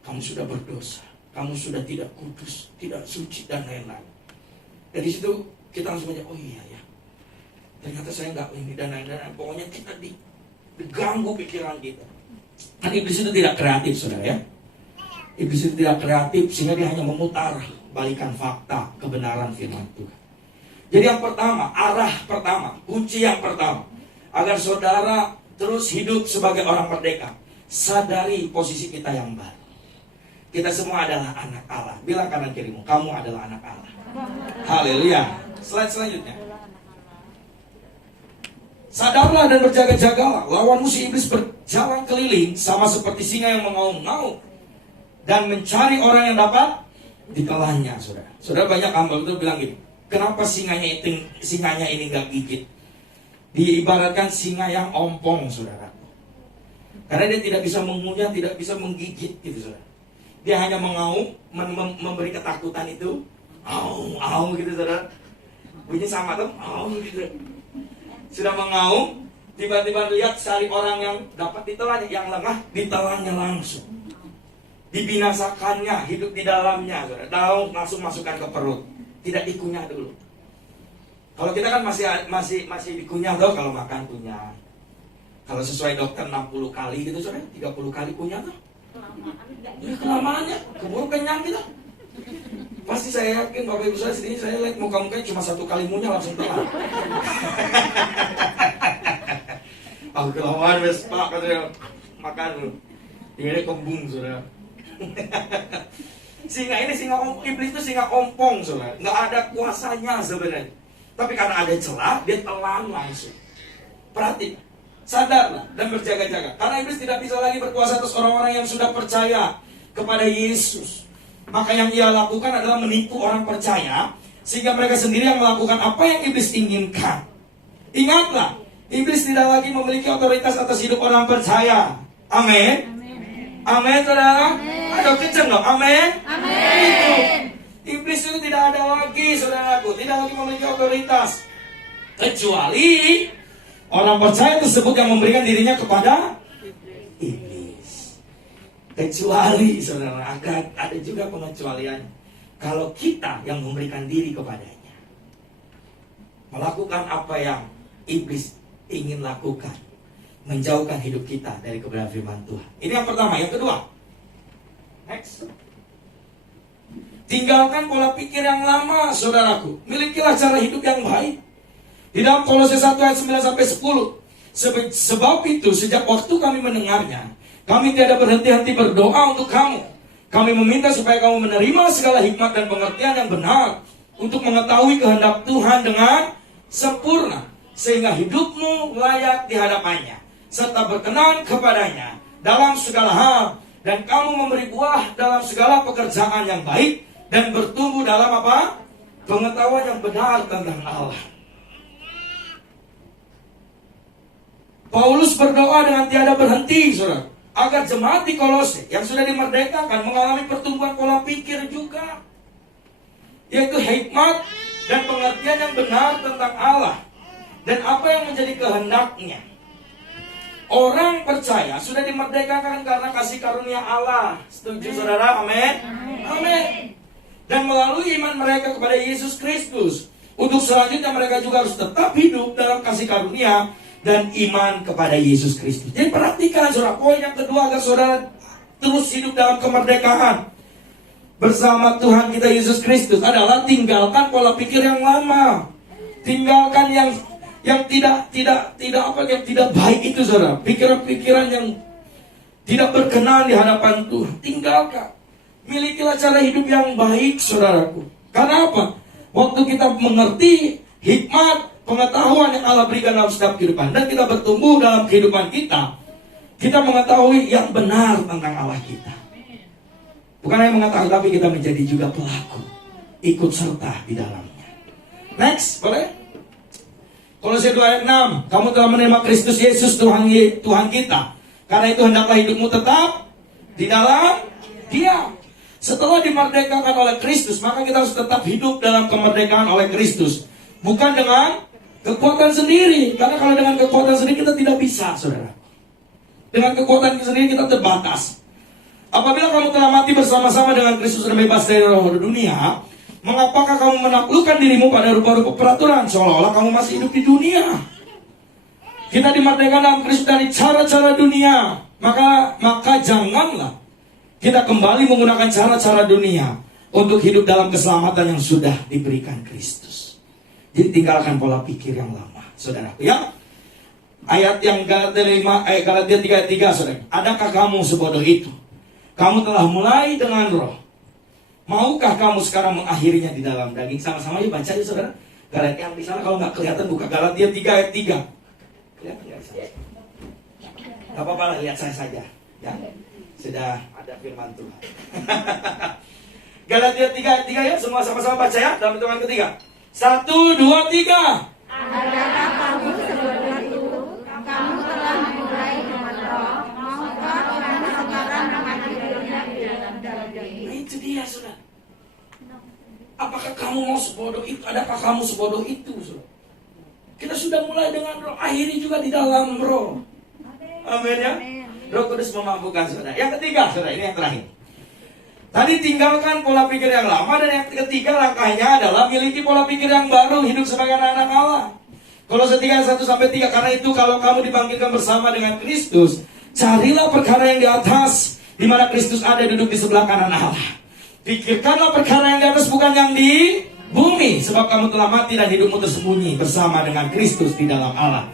Kamu sudah berdosa, kamu sudah tidak kudus, tidak suci, dan lain-lain. Dari situ kita langsung aja, oh iya ya, ternyata saya nggak ini dan lain-lain. Pokoknya kita diganggu pikiran kita. Kan iblis itu tidak kreatif, saudara ya. Iblis itu tidak kreatif sehingga dia hanya memutar balikan fakta, kebenaran firman Tuhan. Jadi yang pertama, arah pertama, kunci yang pertama, agar saudara terus hidup sebagai orang merdeka, sadari posisi kita yang baru. Kita semua adalah anak Allah. Bilang kanan kirimu, kamu adalah anak Allah. Haleluya. Slide selanjutnya. Sadarlah dan berjaga-jagalah. Lawan musuh iblis berjalan keliling sama seperti singa yang mengaum-ngaum dan mencari orang yang dapat ditelannya, saudara. Saudara, banyak hamba itu bilang gini, kenapa singanya ini gak gigit? Diibaratkan singa yang ompong, saudara. Karena dia tidak bisa mengunyah, tidak bisa menggigit gitu, saudara. Dia hanya mengaum, memberi ketakutan itu, aum gitu, saudara. Bunyi sama tuh, aum gitu. Sudah mengaum, tiba-tiba lihat cari orang yang dapat ditelannya, yang lengah ditelannya langsung. Dibinasakannya, hidup di dalamnya, saudara. Daun langsung masukkan ke perut, tidak dikunyah dulu. Kalau kita kan masih dikunyah tuh kalau makan kunyah. Kalau sesuai dokter 60 kali gitu, saudara, 30 kali kunyah tuh. Ya kelamaannya, keburu kenyang gitu. Pasti saya yakin Bapak Ibu saya sendiri, saya lihat muka-mukanya cuma 1 kali munyah langsung telan. Aku kelamaan wes Pak, katanya makan dulu. Ini kembung, saudara. Iblis itu singa ompong, saudara. Nggak ada kuasanya sebenarnya. Tapi karena ada celah, dia telan langsung. Perhatikan, sadarlah dan berjaga-jaga. Karena iblis tidak bisa lagi berkuasa atas orang-orang yang sudah percaya kepada Yesus. Maka yang ia lakukan adalah menipu orang percaya, sehingga mereka sendiri yang melakukan apa yang iblis inginkan. Ingatlah, iblis tidak lagi memiliki otoritas atas hidup orang percaya. Amin. Amin, saudara. Ayo kenceng dong. Amin. Amin. Iblis itu tidak ada lagi, saudaraku, tidak lagi memiliki otoritas, kecuali orang percaya tersebut yang memberikan dirinya kepada iblis. Kecuali, saudara, ada juga pengecualian. Kalau kita yang memberikan diri kepadanya, melakukan apa yang iblis ingin lakukan, menjauhkan hidup kita dari kebenaran firman Tuhan. Ini yang pertama. Yang kedua, next. Tinggalkan pola pikir yang lama, saudaraku. Milikilah cara hidup yang baik. Di dalam Kolose 1 ayat 9 sampai 10. Sebab itu sejak waktu kami mendengarnya, kami tiada berhenti-henti berdoa untuk kamu. Kami meminta supaya kamu menerima segala hikmat dan pengertian yang benar, untuk mengetahui kehendak Tuhan dengan sempurna, sehingga hidupmu layak di hadapannya, serta berkenan kepadanya dalam segala hal, dan kamu memberi buah dalam segala pekerjaan yang baik, dan bertumbuh dalam apa? Pengetahuan yang benar tentang Allah. Paulus berdoa dengan tiada berhenti, saudara, agar jemaat di Kolose yang sudah dimerdekakan mengalami pertumbuhan pola pikir juga, yaitu hikmat dan pengertian yang benar tentang Allah dan apa yang menjadi kehendaknya. Orang percaya sudah dimerdekakan karena kasih karunia Allah. Setuju, saudara? Amin. Amin. Dan melalui iman mereka kepada Yesus Kristus, untuk selanjutnya mereka juga harus tetap hidup dalam kasih karunia dan iman kepada Yesus Kristus. Jadi perhatikan, saudara, poin yang kedua agar saudara terus hidup dalam kemerdekaan bersama Tuhan kita Yesus Kristus adalah tinggalkan pola pikir yang lama. Tinggalkan yang tidak baik itu, saudara. Pikiran-pikiran yang tidak berkenan di hadapan Tuhan. Tinggalkan. Milikilah cara hidup yang baik, saudaraku. Karena apa? Waktu kita mengerti hikmat, pengetahuan yang Allah berikan dalam setiap kehidupan, dan kita bertumbuh dalam kehidupan kita, kita mengetahui yang benar tentang Allah kita. Bukan hanya mengetahui, tapi kita menjadi juga pelaku, ikut serta di dalamnya. Next, boleh? Kolose 2 ayat 6. Kamu telah menerima Kristus Yesus Tuhan kita. Karena itu hendaklah hidupmu tetap di dalam Dia. Setelah dimerdekakan oleh Kristus, maka kita harus tetap hidup dalam kemerdekaan oleh Kristus. Bukan dengan Kekuatan sendiri, karena kalau dengan kekuatan sendiri kita tidak bisa, saudara. Dengan kekuatan sendiri kita terbatas. Apabila kamu telah mati bersama-sama dengan Kristus dan bebas dari roh dunia, mengapakah kamu menaklukkan dirimu pada rupa-rupa peraturan seolah-olah kamu masih hidup di dunia? Kita dimerdekakan dalam Kristus dari cara-cara dunia, maka janganlah kita kembali menggunakan cara-cara dunia untuk hidup dalam keselamatan yang sudah diberikan Kristus. Jadi tinggalkan pola pikir yang lama, saudaraku ya. Ayat yang Galatia 3 ayat 3, saudara. Adakah kamu sebodoh itu? Kamu telah mulai dengan roh. Maukah kamu sekarang mengakhirinya di dalam daging? Sama-sama yuk baca ya, saudara. Galatia yang di sana kalau nggak kelihatan buka Galatia 3 ayat 3. Kelihatan nggak di sana? Gak apa-apa lah, lihat saya saja. Ya, sudah ada firman Tuhan. Galatia 3 ayat 3 ya, semua sama-sama baca ya dalam hitungan ketiga. 1, 2, 3. Adakah kamu sebodoh itu? Kamu telah memulai dengan roh. Maukah kamu sekarang mengakhirinya di dalam daging? Nah, itu dia, saudara. Apakah kamu mau sebodoh itu? Adakah kamu sebodoh itu, saudara? Kita sudah mulai dengan roh, akhiri juga di dalam roh. Amin ya. Roh Kudus memampukan, saudara. Yang ketiga, saudara, ini yang terakhir. Tadi tinggalkan pola pikir yang lama, dan yang ketiga langkahnya adalah miliki pola pikir yang baru, hidup sebagai anak-anak Allah. Kolose 3 ayat 1-3, karena itu kalau kamu dibangkitkan bersama dengan Kristus, carilah perkara yang di atas, di mana Kristus ada duduk di sebelah kanan Allah. Pikirkanlah perkara yang di atas, bukan yang di bumi, sebab kamu telah mati dan hidupmu tersembunyi bersama dengan Kristus di dalam Allah.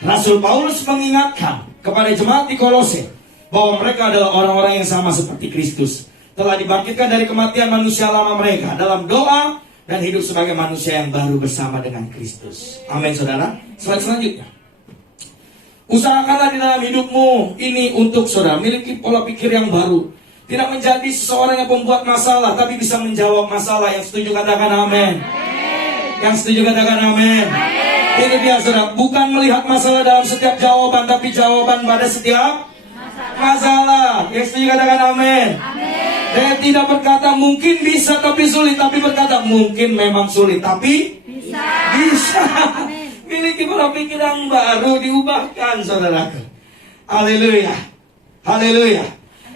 Rasul Paulus mengingatkan kepada jemaat di Kolose bahwa mereka adalah orang-orang yang sama seperti Kristus, telah dibangkitkan dari kematian manusia lama mereka dalam doa dan hidup sebagai manusia yang baru bersama dengan Kristus. Amin, saudara. Slide selanjutnya. Usahakanlah di dalam hidupmu ini untuk saudara miliki pola pikir yang baru. Tidak menjadi seseorang yang pembuat masalah, tapi bisa menjawab masalah. Yang setuju katakan amin. Yang setuju katakan amin. Ini dia, saudara. Bukan melihat masalah dalam setiap jawaban, tapi jawaban pada setiap masalah. Yang setuju katakan amin. Dan tidak berkata mungkin bisa tapi sulit, tapi berkata mungkin memang sulit tapi bisa. Miliki pola pikir yang baru, diubahkan, saudaraku. Haleluya. Haleluya.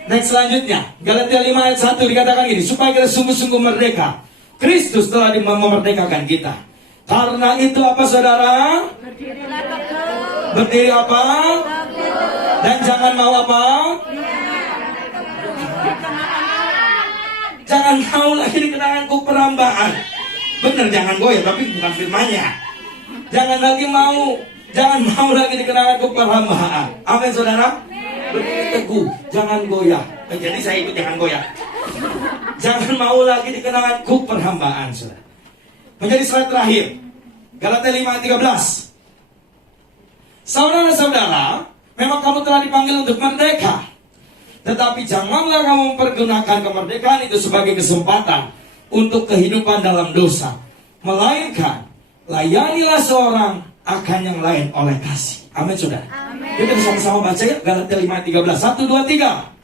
Next selanjutnya, Galatia 5 ayat 1 dikatakan gini, supaya kita sungguh-sungguh merdeka. Kristus telah memerdekakan kita. Karena itu apa, saudara? Berdiri apa? Dan jangan mau apa? Jangan mau lagi dikenakan kuk perambaan. Benar, jangan goyah, tapi bukan firmannya. Jangan mau lagi dikenakan kuk perambaan. Amin, saudara. Berdiri teguh, jangan goyah. Jadi saya ikut jangan goyah. Jangan mau lagi dikenakan kuk perhambaan, saudara. Menjadi slide terakhir, Galatia 5 ayat 13. Saudara-saudara, memang kamu telah dipanggil untuk merdeka. Tetapi janganlah kamu mempergunakan kemerdekaan itu sebagai kesempatan untuk kehidupan dalam dosa. Melainkan, layanilah seorang akan yang lain oleh kasih. Amin, saudara. Amin. Kita bersama-sama baca ya, Galatia 5 ayat 13. 1, 2, 3.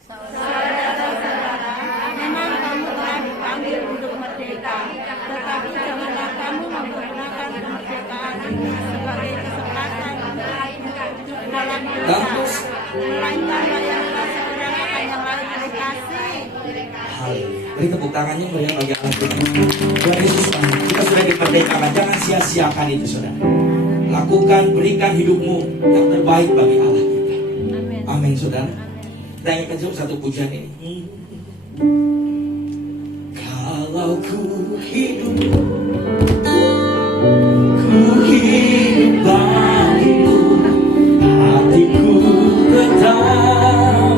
Memang kamu telah dipanggil untuk merdeka, tetapi janganlah kamu menggunakan kemerdekaan itu sebagai kesempatan dalam dosa. Melainkan layanilah seorang akan yang lain oleh kasih. Beri tepuk tangannya meriah bagi Allah Tuhan. Tuhan Yesus, kita sudah dimerdekakan. Jangan sia-siakan itu, saudara. Lakukan, berikan hidupmu yang terbaik bagi Allah kita. Amin, saudara. Kita nyanyikan juga satu pujian ini. Kalau ku hidup bagimu, hatiku tetap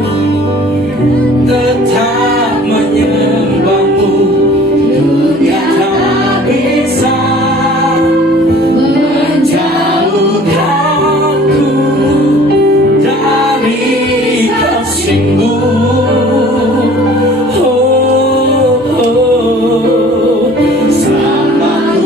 menyembahmu. Dunia tak bisa menjauhkanku dari kasih-Mu. Selama ku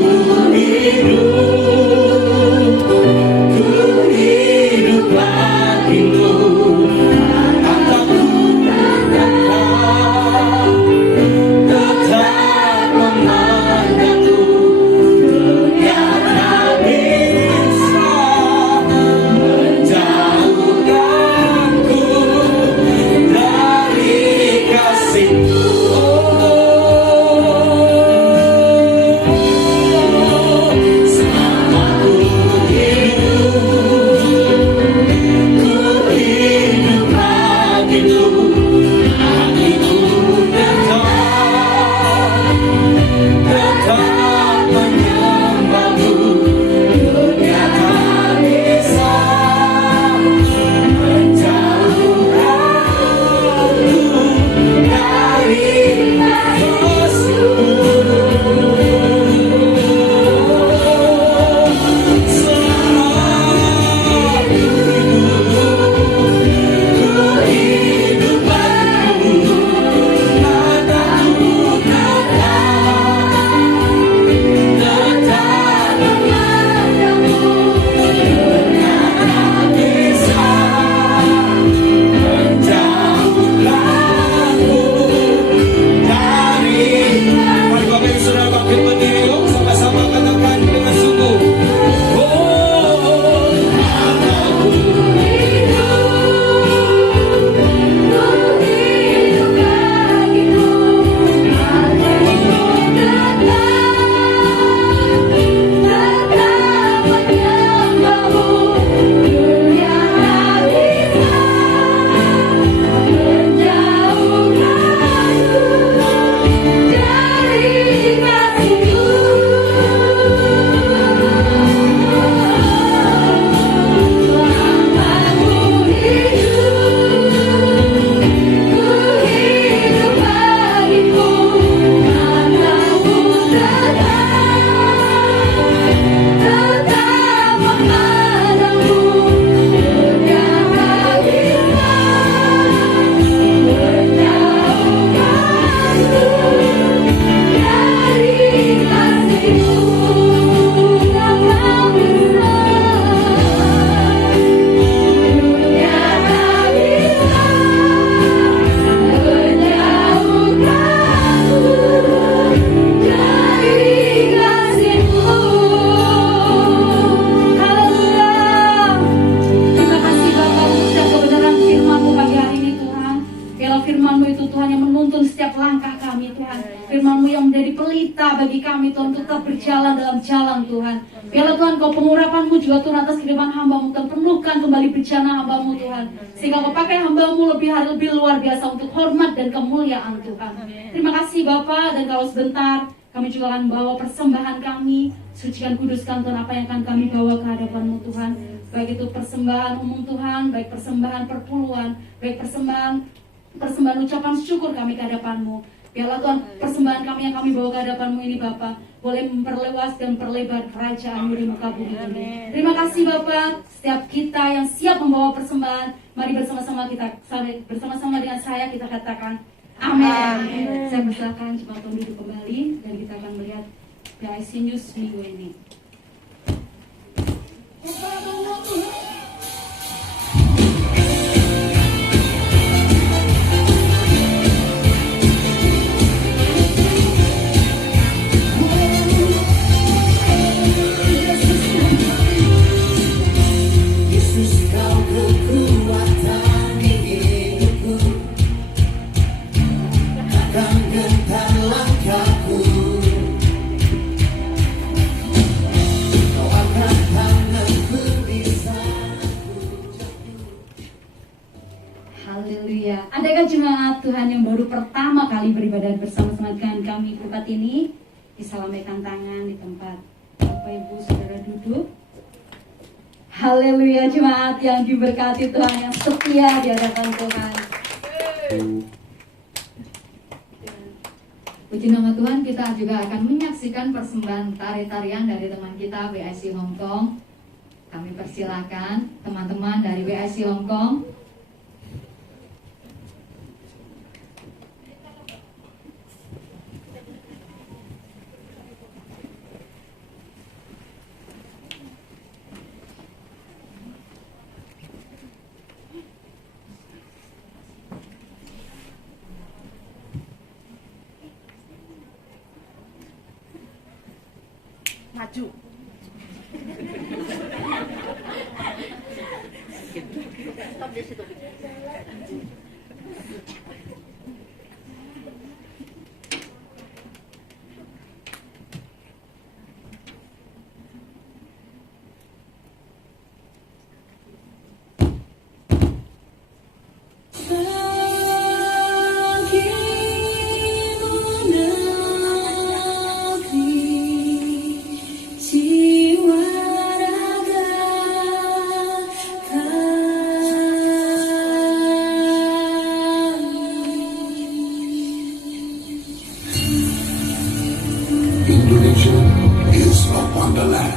kami Tuhan. Firman-Mu yang menjadi pelita bagi kami Tuhan, untuk tetap berjalan dalam jalan Tuhan. Biarlah Tuhan Kau pengurapan-Mu juga Tuhan atas kehidupan hamba-Mu, Tuhan penuhkan kembali bencana hamba-Mu Tuhan, sehingga Kau pakai hamba-Mu lebih hari lebih luar biasa untuk hormat dan kemuliaan Tuhan. Terima kasih Bapa, dan kalau sebentar kami juga akan bawa persembahan kami. Sucikan, kuduskan Tuhan apa yang akan kami bawa ke hadapan-Mu Tuhan. Baik itu persembahan umum Tuhan, baik persembahan perpuluhan, baik persembahan ucapan syukur kami ke hadapan-Mu. Biarlah Tuhan persembahan kami yang kami bawa ke hadapan-Mu ini Bapa boleh memperlewas dan perlebar kerajaan-Mu di muka bumi ini. Terima kasih Bapa. Setiap kita yang siap membawa persembahan, mari bersama-sama dengan saya kita katakan amin. Saya persilakan jemaat duduk kembali dan kita akan melihat PIC News minggu ini. Haleluya. Adakah jemaat Tuhan yang baru pertama kali beribadah bersama-sama dengan kami pukul ini, bisa lambaikan tangan di tempat Bapak Ibu Saudara duduk. Haleluya, jemaat yang diberkati Tuhan, yang setia di hadapan Tuhan. Puji nama Tuhan, kita juga akan menyaksikan persembahan tari-tarian dari teman kita WIC Hong Kong. Kami persilakan teman-teman dari WIC Hong Kong. Maju. Stop di situ. Indonesia is a wonderland.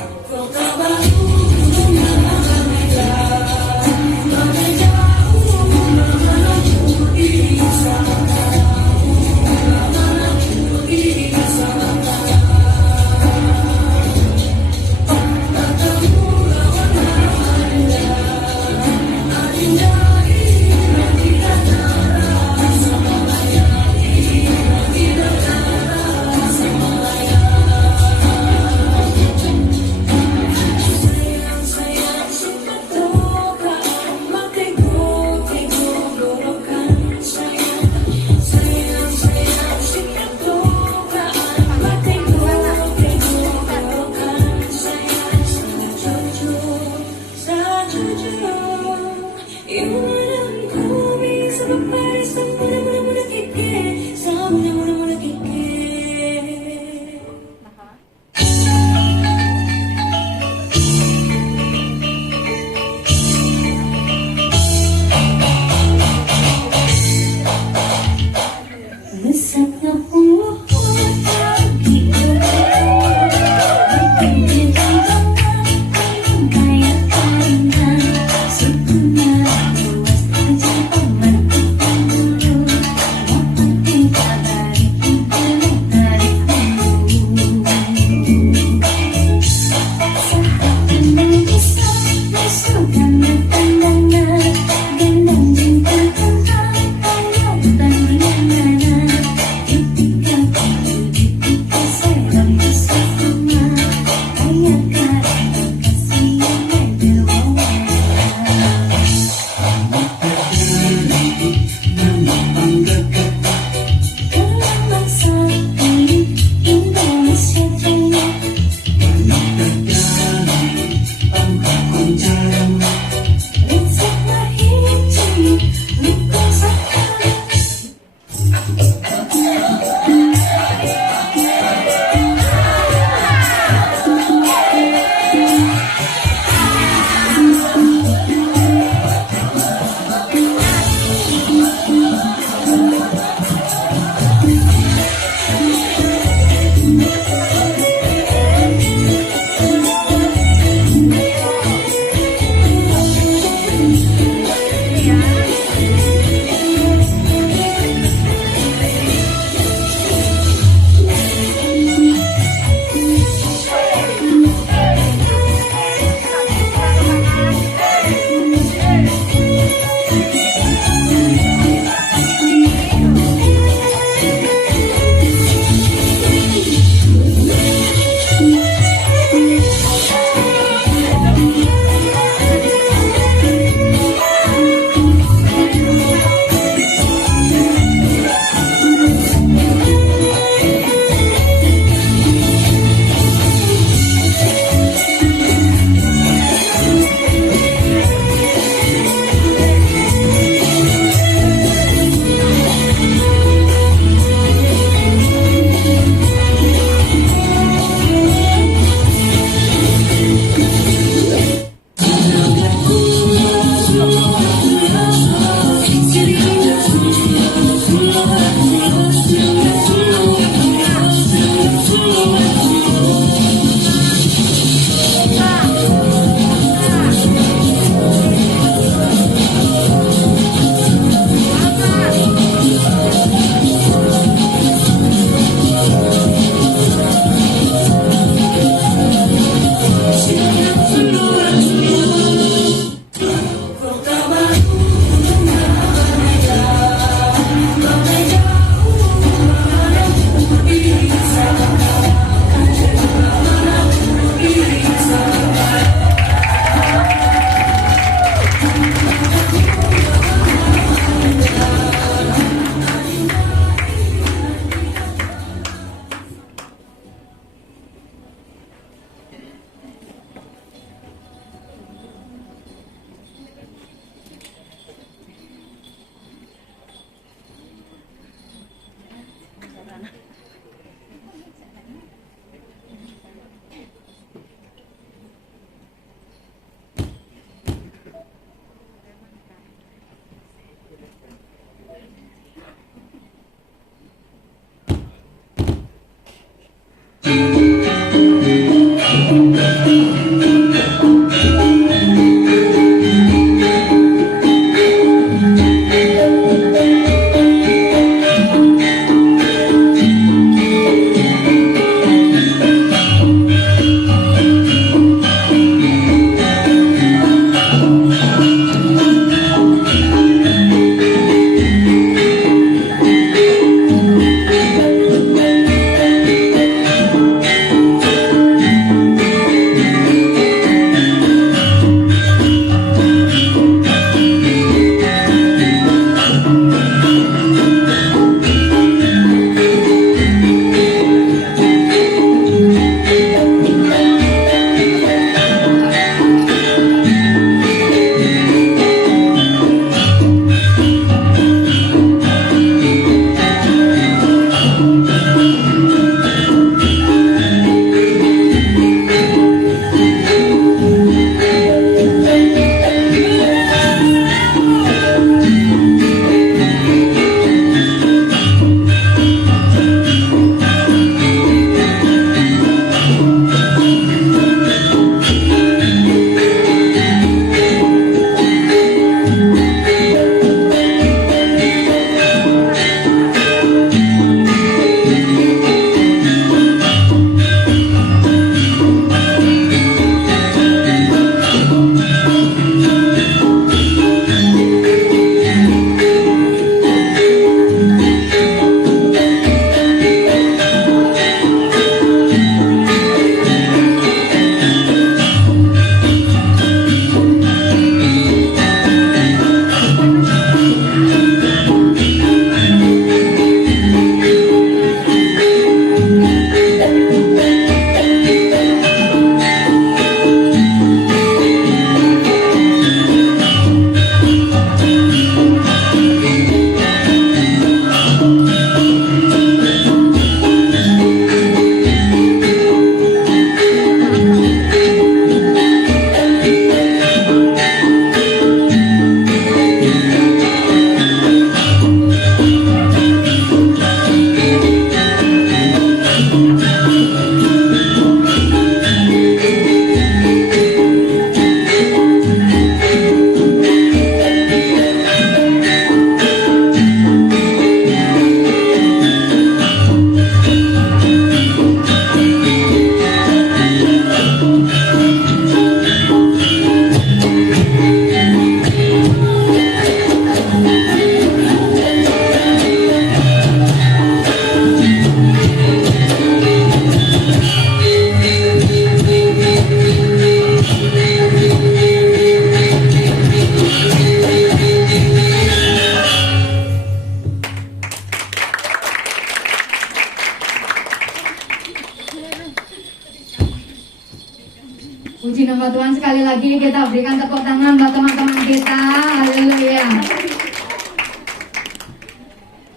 Puji nama Tuhan, sekali lagi kita berikan tepuk tangan buat teman-teman kita. Haleluya.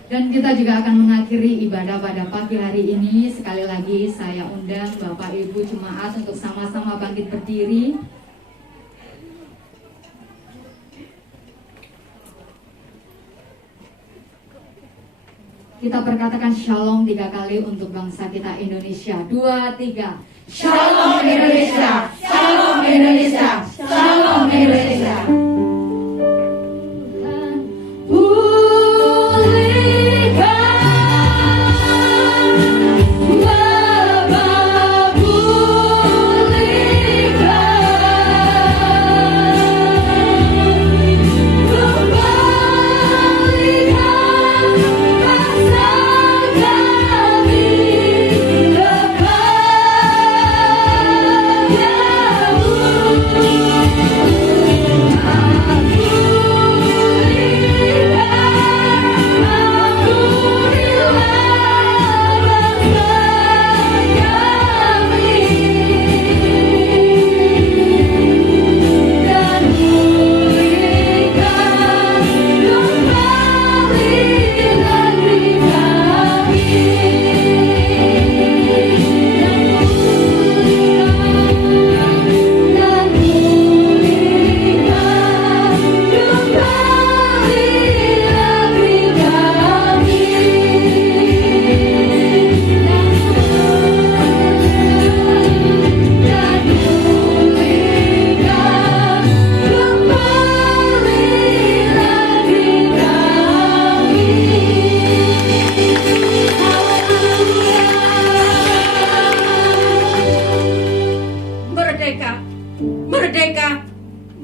Dan kita juga akan mengakhiri ibadah pada pagi hari ini. Sekali lagi saya undang Bapak Ibu Jemaat untuk sama-sama bangkit berdiri. Kita perkatakan shalom 3 kali untuk bangsa kita Indonesia. 2, 3. Shalom Indonesia, Shalom Indonesia, Shalom Indonesia.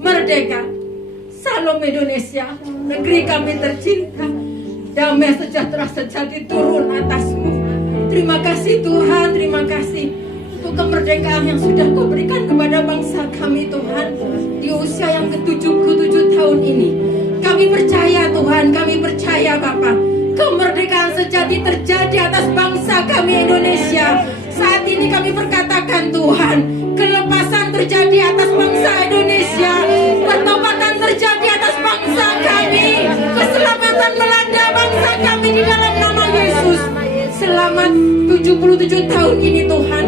Merdeka, Salam Indonesia, negeri kami tercinta. Damai sejahtera sejati turun atasmu. Terima kasih Tuhan, terima kasih untuk kemerdekaan yang sudah Kau berikan kepada bangsa kami Tuhan. Di usia yang ke-77 tahun ini, kami percaya Tuhan, kami percaya Bapa, kemerdekaan sejati terjadi atas bangsa kami Indonesia. Saat ini kami perkatakan Tuhan, kelepasan terjadi atas bangsa Indonesia, pertobatan terjadi atas bangsa kami, keselamatan melanda bangsa kami di dalam nama Yesus. Selamat 77 tahun ini Tuhan,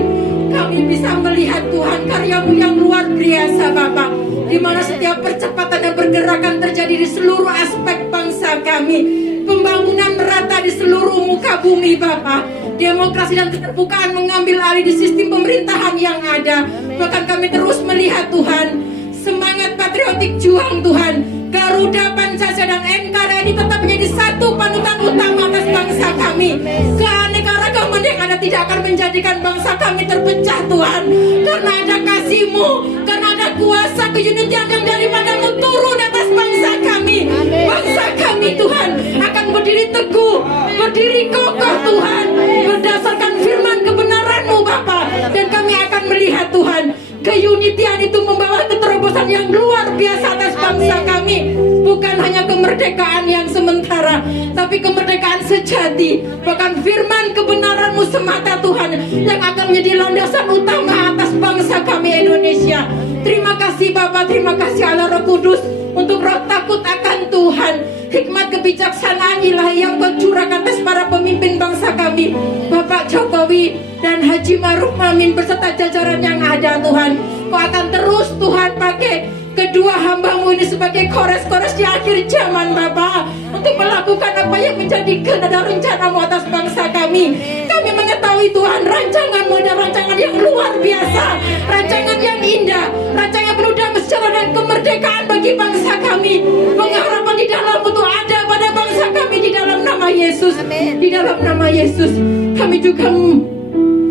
kami bisa melihat Tuhan karya-Mu yang luar biasa Bapak, di mana setiap percepatan dan pergerakan terjadi di seluruh aspek bangsa kami. Pembangunan merata di seluruh muka bumi Bapak. Demokrasi dan keterbukaan mengambil alih di sistem pemerintahan yang ada. Bahkan kami terus melihat Tuhan, semangat patriotik juang Tuhan, Garuda, Pancasila dan NKRI tetap menjadi satu panutan utama atas bangsa kami. Keanekaragaman yang ada tidak akan menjadikan bangsa kami terpecah Tuhan, karena ada kasih-Mu, karena ada kuasa keunitian yang daripada-Mu turun atas bangsa kami. Bangsa kami Tuhan akan berdiri teguh, berdiri kokoh Tuhan, berdasarkan firman kebenaran-Mu Bapa. Dan kami akan melihat Tuhan, keunitian itu membawa keterobosan yang luar biasa atas bangsa kami. Bukan hanya kemerdekaan yang sementara, tapi kemerdekaan sejati. Bahkan firman kebenaran-Mu semata Tuhan yang akan menjadi landasan utama atas bangsa kami Indonesia. Terima kasih Bapa, terima kasih Allah Roh Kudus untuk roh takut akan Tuhan. Hikmat kebijaksanaan ilahi yang Kau curahkan atas para pemimpin bangsa kami, Bapak Jokowi dan Haji Ma'ruf Amin beserta jajaran yang ada Tuhan. Kau akan terus Tuhan pakai kedua hamba-Mu ini sebagai kores-kores di akhir zaman Bapak, untuk melakukan apa yang menjadi kehendak dan rencana-Mu atas bangsa kami. Kami mengetahui Tuhan, rancangan-Mu adalah rancangan yang luar biasa, rancangan yang indah, rancangan yang penuh damai sejahtera dan kemerdekaan bagi bangsa kami. Pengharapan di dalam-Mu itu ada pada bangsa kami di dalam nama Yesus. Di dalam nama Yesus kami juga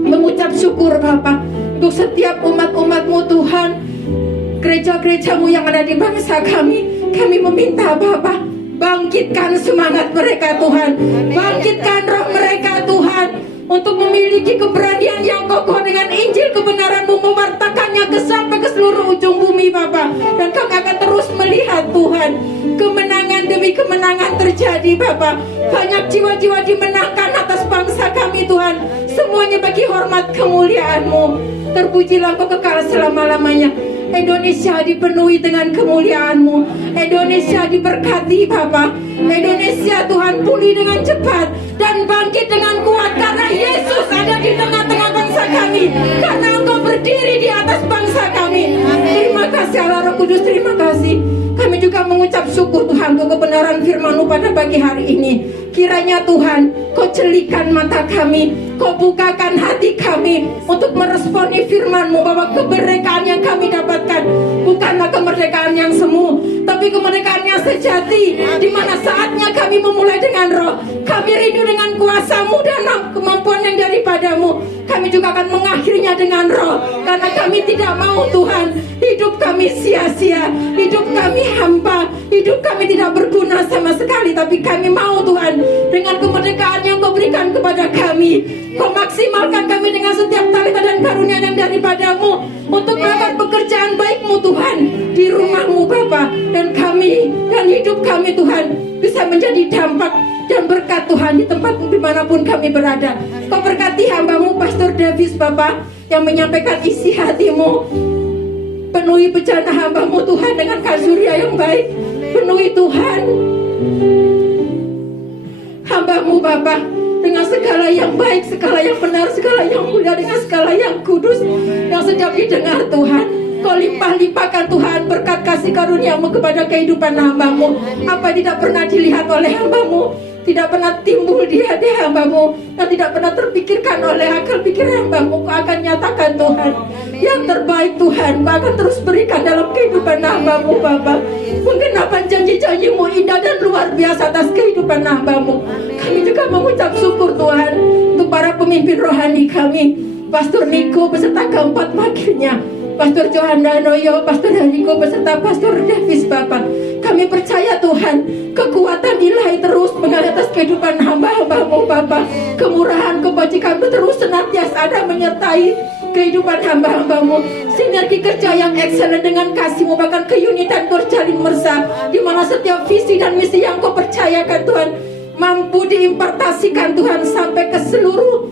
mengucap syukur Bapak untuk setiap umat-umat-Mu Tuhan, gereja-gereja-Mu yang ada di bangsa kami. Kami meminta Bapak, bangkitkan semangat mereka Tuhan, bangkitkan roh mereka Tuhan, untuk memiliki keberanian yang kokoh dengan Injil kebenaran-Mu, mewartakannya sampai ke seluruh ujung bumi Bapak. Dan kami akan terus melihat Tuhan, kemenangan demi kemenangan terjadi Bapak. Banyak jiwa-jiwa dimenangkan atas bangsa kami Tuhan. Semuanya hanya bagi hormat kemuliaan-Mu. Terpujilah Engkau kekal selama-lamanya. Indonesia dipenuhi dengan kemuliaan-Mu. Indonesia diberkati Bapa. Indonesia Tuhan pulih dengan cepat dan bangkit dengan kuat karena Yesus ada di tengah-tengah bangsa kami. Karena Engkau berdiri di atas bangsa kami. Terima kasih Allah Roh Kudus, terima kasih. Kami juga mengucap syukur Tuhan untuk kebenaran firman-Mu pada pagi hari ini. Kiranya Tuhan, Kau celikan mata kami, Kau bukakan hati kami untuk meresponi firman-Mu bahwa kemerdekaan yang kami dapatkan bukanlah kemerdekaan yang semu, tapi kemerdekaan yang sejati, di mana saatnya kami memulai dengan roh. Kami rindu dengan kuasa-Mu dan kemampuan yang daripada-Mu. Kami juga akan mengakhirinya dengan roh, karena kami tidak mau Tuhan hidup kami sia-sia, hidup kami hampa, hidup kami tidak berguna sama sekali. Tapi kami mau Tuhan, dengan kemerdekaan yang Kau berikan kepada kami, Kau maksimalkan kami dengan setiap talenta dan karunia yang daripada-Mu untuk melakukan pekerjaan baik-Mu Tuhan di rumah-Mu Bapa. Dan kami dan hidup kami Tuhan bisa menjadi dampak dan berkat Tuhan di tempat dimanapun kami berada. Kau berkati hamba-Mu Pastor Davis Bapa yang menyampaikan isi hati-Mu. Penuhi bejana hamba-Mu Tuhan dengan kasurya yang baik. Penuhi Tuhan hamba-Mu Bapa dengan segala yang baik, segala yang benar, segala yang mulia, dengan segala yang kudus yang sedang didengar Tuhan. Kau limpah-limpahkan Tuhan berkat kasih karunia-Mu kepada kehidupan hamba-Mu. Apa tidak pernah dilihat oleh hamba-Mu, tidak pernah timbul di hati hamba-Mu, dan tidak pernah terpikirkan oleh akal pikir hamba-Mu, Kau akan nyatakan Tuhan yang terbaik Tuhan. Kau akan terus berikan dalam kehidupan hamba-Mu Bapa. Penggenapan janji-janji-Mu indah dan luar biasa atas kehidupan hamba-Mu. Kami juga mengucap syukur Tuhan untuk para pemimpin rohani kami, Pastor Niko beserta keempat wakilnya, Pastor Johanna Noyo, Pastor Hariko beserta Pastor Davis Bapak. Kami percaya Tuhan, kekuatan ilahi terus mengalir atas kehidupan hamba-hamba-Mu Bapa. Kemurahan kebajikan-Mu terus senantiasa ada menyertai kehidupan hamba-hamba-Mu. Sinergi kerja yang excellent dengan kasih-Mu, bahkan keunitan terjalin mesra, di mana setiap visi dan misi yang Kau percayakan Tuhan mampu diimpartasikan Tuhan sampai ke seluruh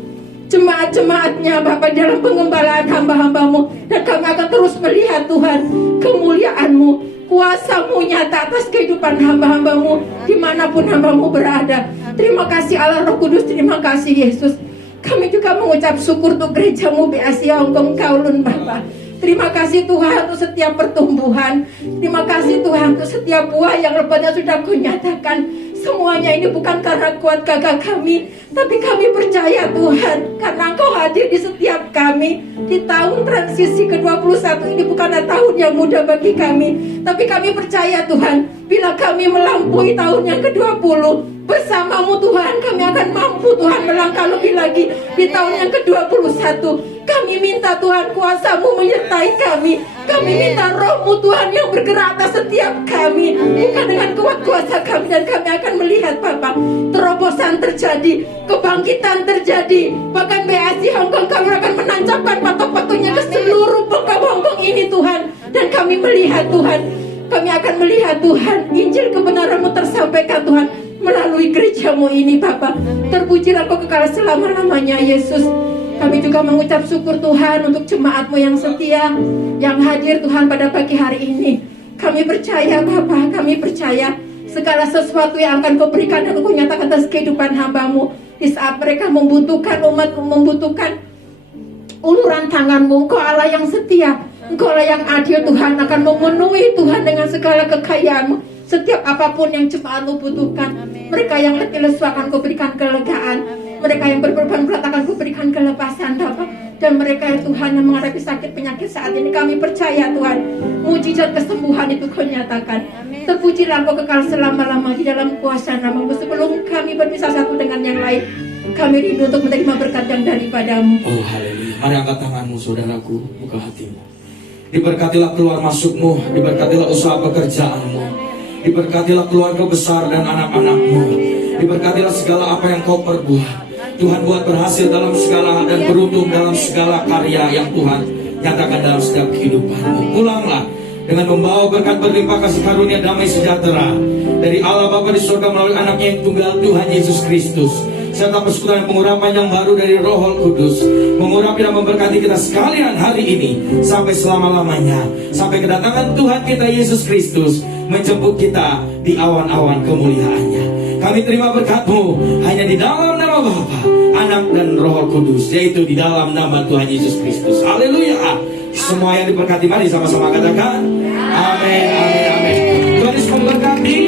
jemaat-jemaatnya Bapak dalam pengembalaan hamba-hamba-Mu. Dan kami akan terus melihat Tuhan kemuliaan-Mu, kuasa-Mu nyata atas kehidupan hamba-hamba-Mu dimanapun hamba-Mu berada. Terima kasih Allah Roh Kudus, terima kasih Yesus. Kami juga mengucap syukur untuk gereja-Mu Asia Hongkong Kowloon Bapak. Terima kasih Tuhan untuk setiap pertumbuhan. Terima kasih Tuhan untuk setiap buah yang lebatnya sudah Kau nyatakan. Semuanya ini bukan karena kuat gagah kami, tapi kami percaya Tuhan, karena Engkau hadir di setiap kami. Di tahun transisi ke-21 ini bukanlah tahun yang mudah bagi kami, tapi kami percaya Tuhan, bila kami melampaui tahun yang ke-20 bersama-Mu Tuhan, kami akan mampu Tuhan melangkah lebih lagi di tahun yang ke-21. Kami minta Tuhan kuasa-Mu menyertai kami. Kami minta Roh-Mu Tuhan yang bergerak atas setiap kami, bukan dengan kuat kuasa kami. Dan kami akan melihat Bapak, terobosan terjadi, kebangkitan terjadi. Bahkan BAC Hongkong kami akan menancapkan patok-patoknya ke seluruh pelosok Hongkong ini Tuhan. Dan kami melihat Tuhan, kami akan melihat Tuhan, Injil kebenaran-Mu tersampaikan Tuhan melalui gereja-Mu ini Bapak. Terpujilah Kau kekal selama-lamanya Yesus. Kami juga mengucap syukur Tuhan untuk jemaat-Mu yang setia, yang hadir Tuhan pada pagi hari ini. Kami percaya Bapa, kami percaya segala sesuatu yang akan Kau berikan dan Kau nyatakan atas kehidupan hamba-Mu di saat mereka membutuhkan, umat-Mu membutuhkan uluran tangan-Mu. Engkau Allah yang setia, Engkau Allah yang adil Tuhan, akan memenuhi Tuhan dengan segala kekayaan-Mu. Setiap apapun yang jemaat-Mu butuhkan, mereka yang letih lesu akan Kau berikan kelegaan. Mereka yang berkorban berat akan Kau berikan kelepasan Bapak. Dan mereka yang Tuhan yang menghadapi sakit penyakit saat ini, kami percaya Tuhan, mujizat kesembuhan itu Kau nyatakan. Terpujilah Kau kekal selama-lama di dalam kuasa nama-Mu. Sebelum kami berpisah satu dengan yang lain, kami rindu untuk menerima berkat yang daripada-Mu. Oh haleluya. Mari angkat tanganmu saudaraku, buka hatimu. Diberkatilah keluar masukmu, diberkatilah usaha pekerjaanmu, diberkatilah keluarga besar dan anak-anakmu, diberkatilah segala apa yang Kau perbuat. Tuhan buat berhasil dalam segala hal dan beruntung dalam segala karya yang Tuhan nyatakan dalam setiap kehidupanmu. Pulanglah dengan membawa berkat berlimpah kasih karunia damai sejahtera dari Allah Bapa di surga melalui anaknya yang tunggal Tuhan Yesus Kristus. serta persekutuan pengurapan yang baru dari Roh Kudus mengurapi dan memberkati kita sekalian hari ini sampai selama-lamanya, sampai kedatangan Tuhan kita Yesus Kristus menjemput kita di awan-awan kemuliaannya. Kami terima berkat-Mu hanya di dalam nama Bapa, Anak dan Roh Kudus, yaitu di dalam nama Tuhan Yesus Kristus. Haleluya. Semua yang diberkati, mari sama-sama katakan amin, amin, amin. Tuhan Yesus memberkati.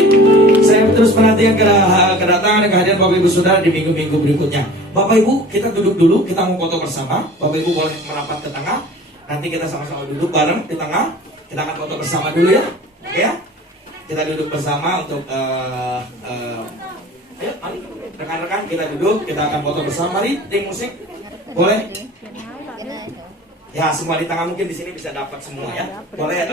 Saya terus perhatian kedatangan dan kehadiran Bapak Ibu Saudara di minggu-minggu berikutnya. Bapak Ibu, kita duduk dulu, kita mau foto bersama. Bapak Ibu boleh merapat ke tengah. Nanti kita sama-sama duduk bareng di tengah. Kita akan foto bersama dulu ya. Oke ya? Kita duduk bersama untuk ayo, mari rekan-rekan kita duduk, kita akan foto bersama. Mari, tim musik. Boleh? Ya, semua di tengah mungkin di sini bisa dapat semua ya. Boleh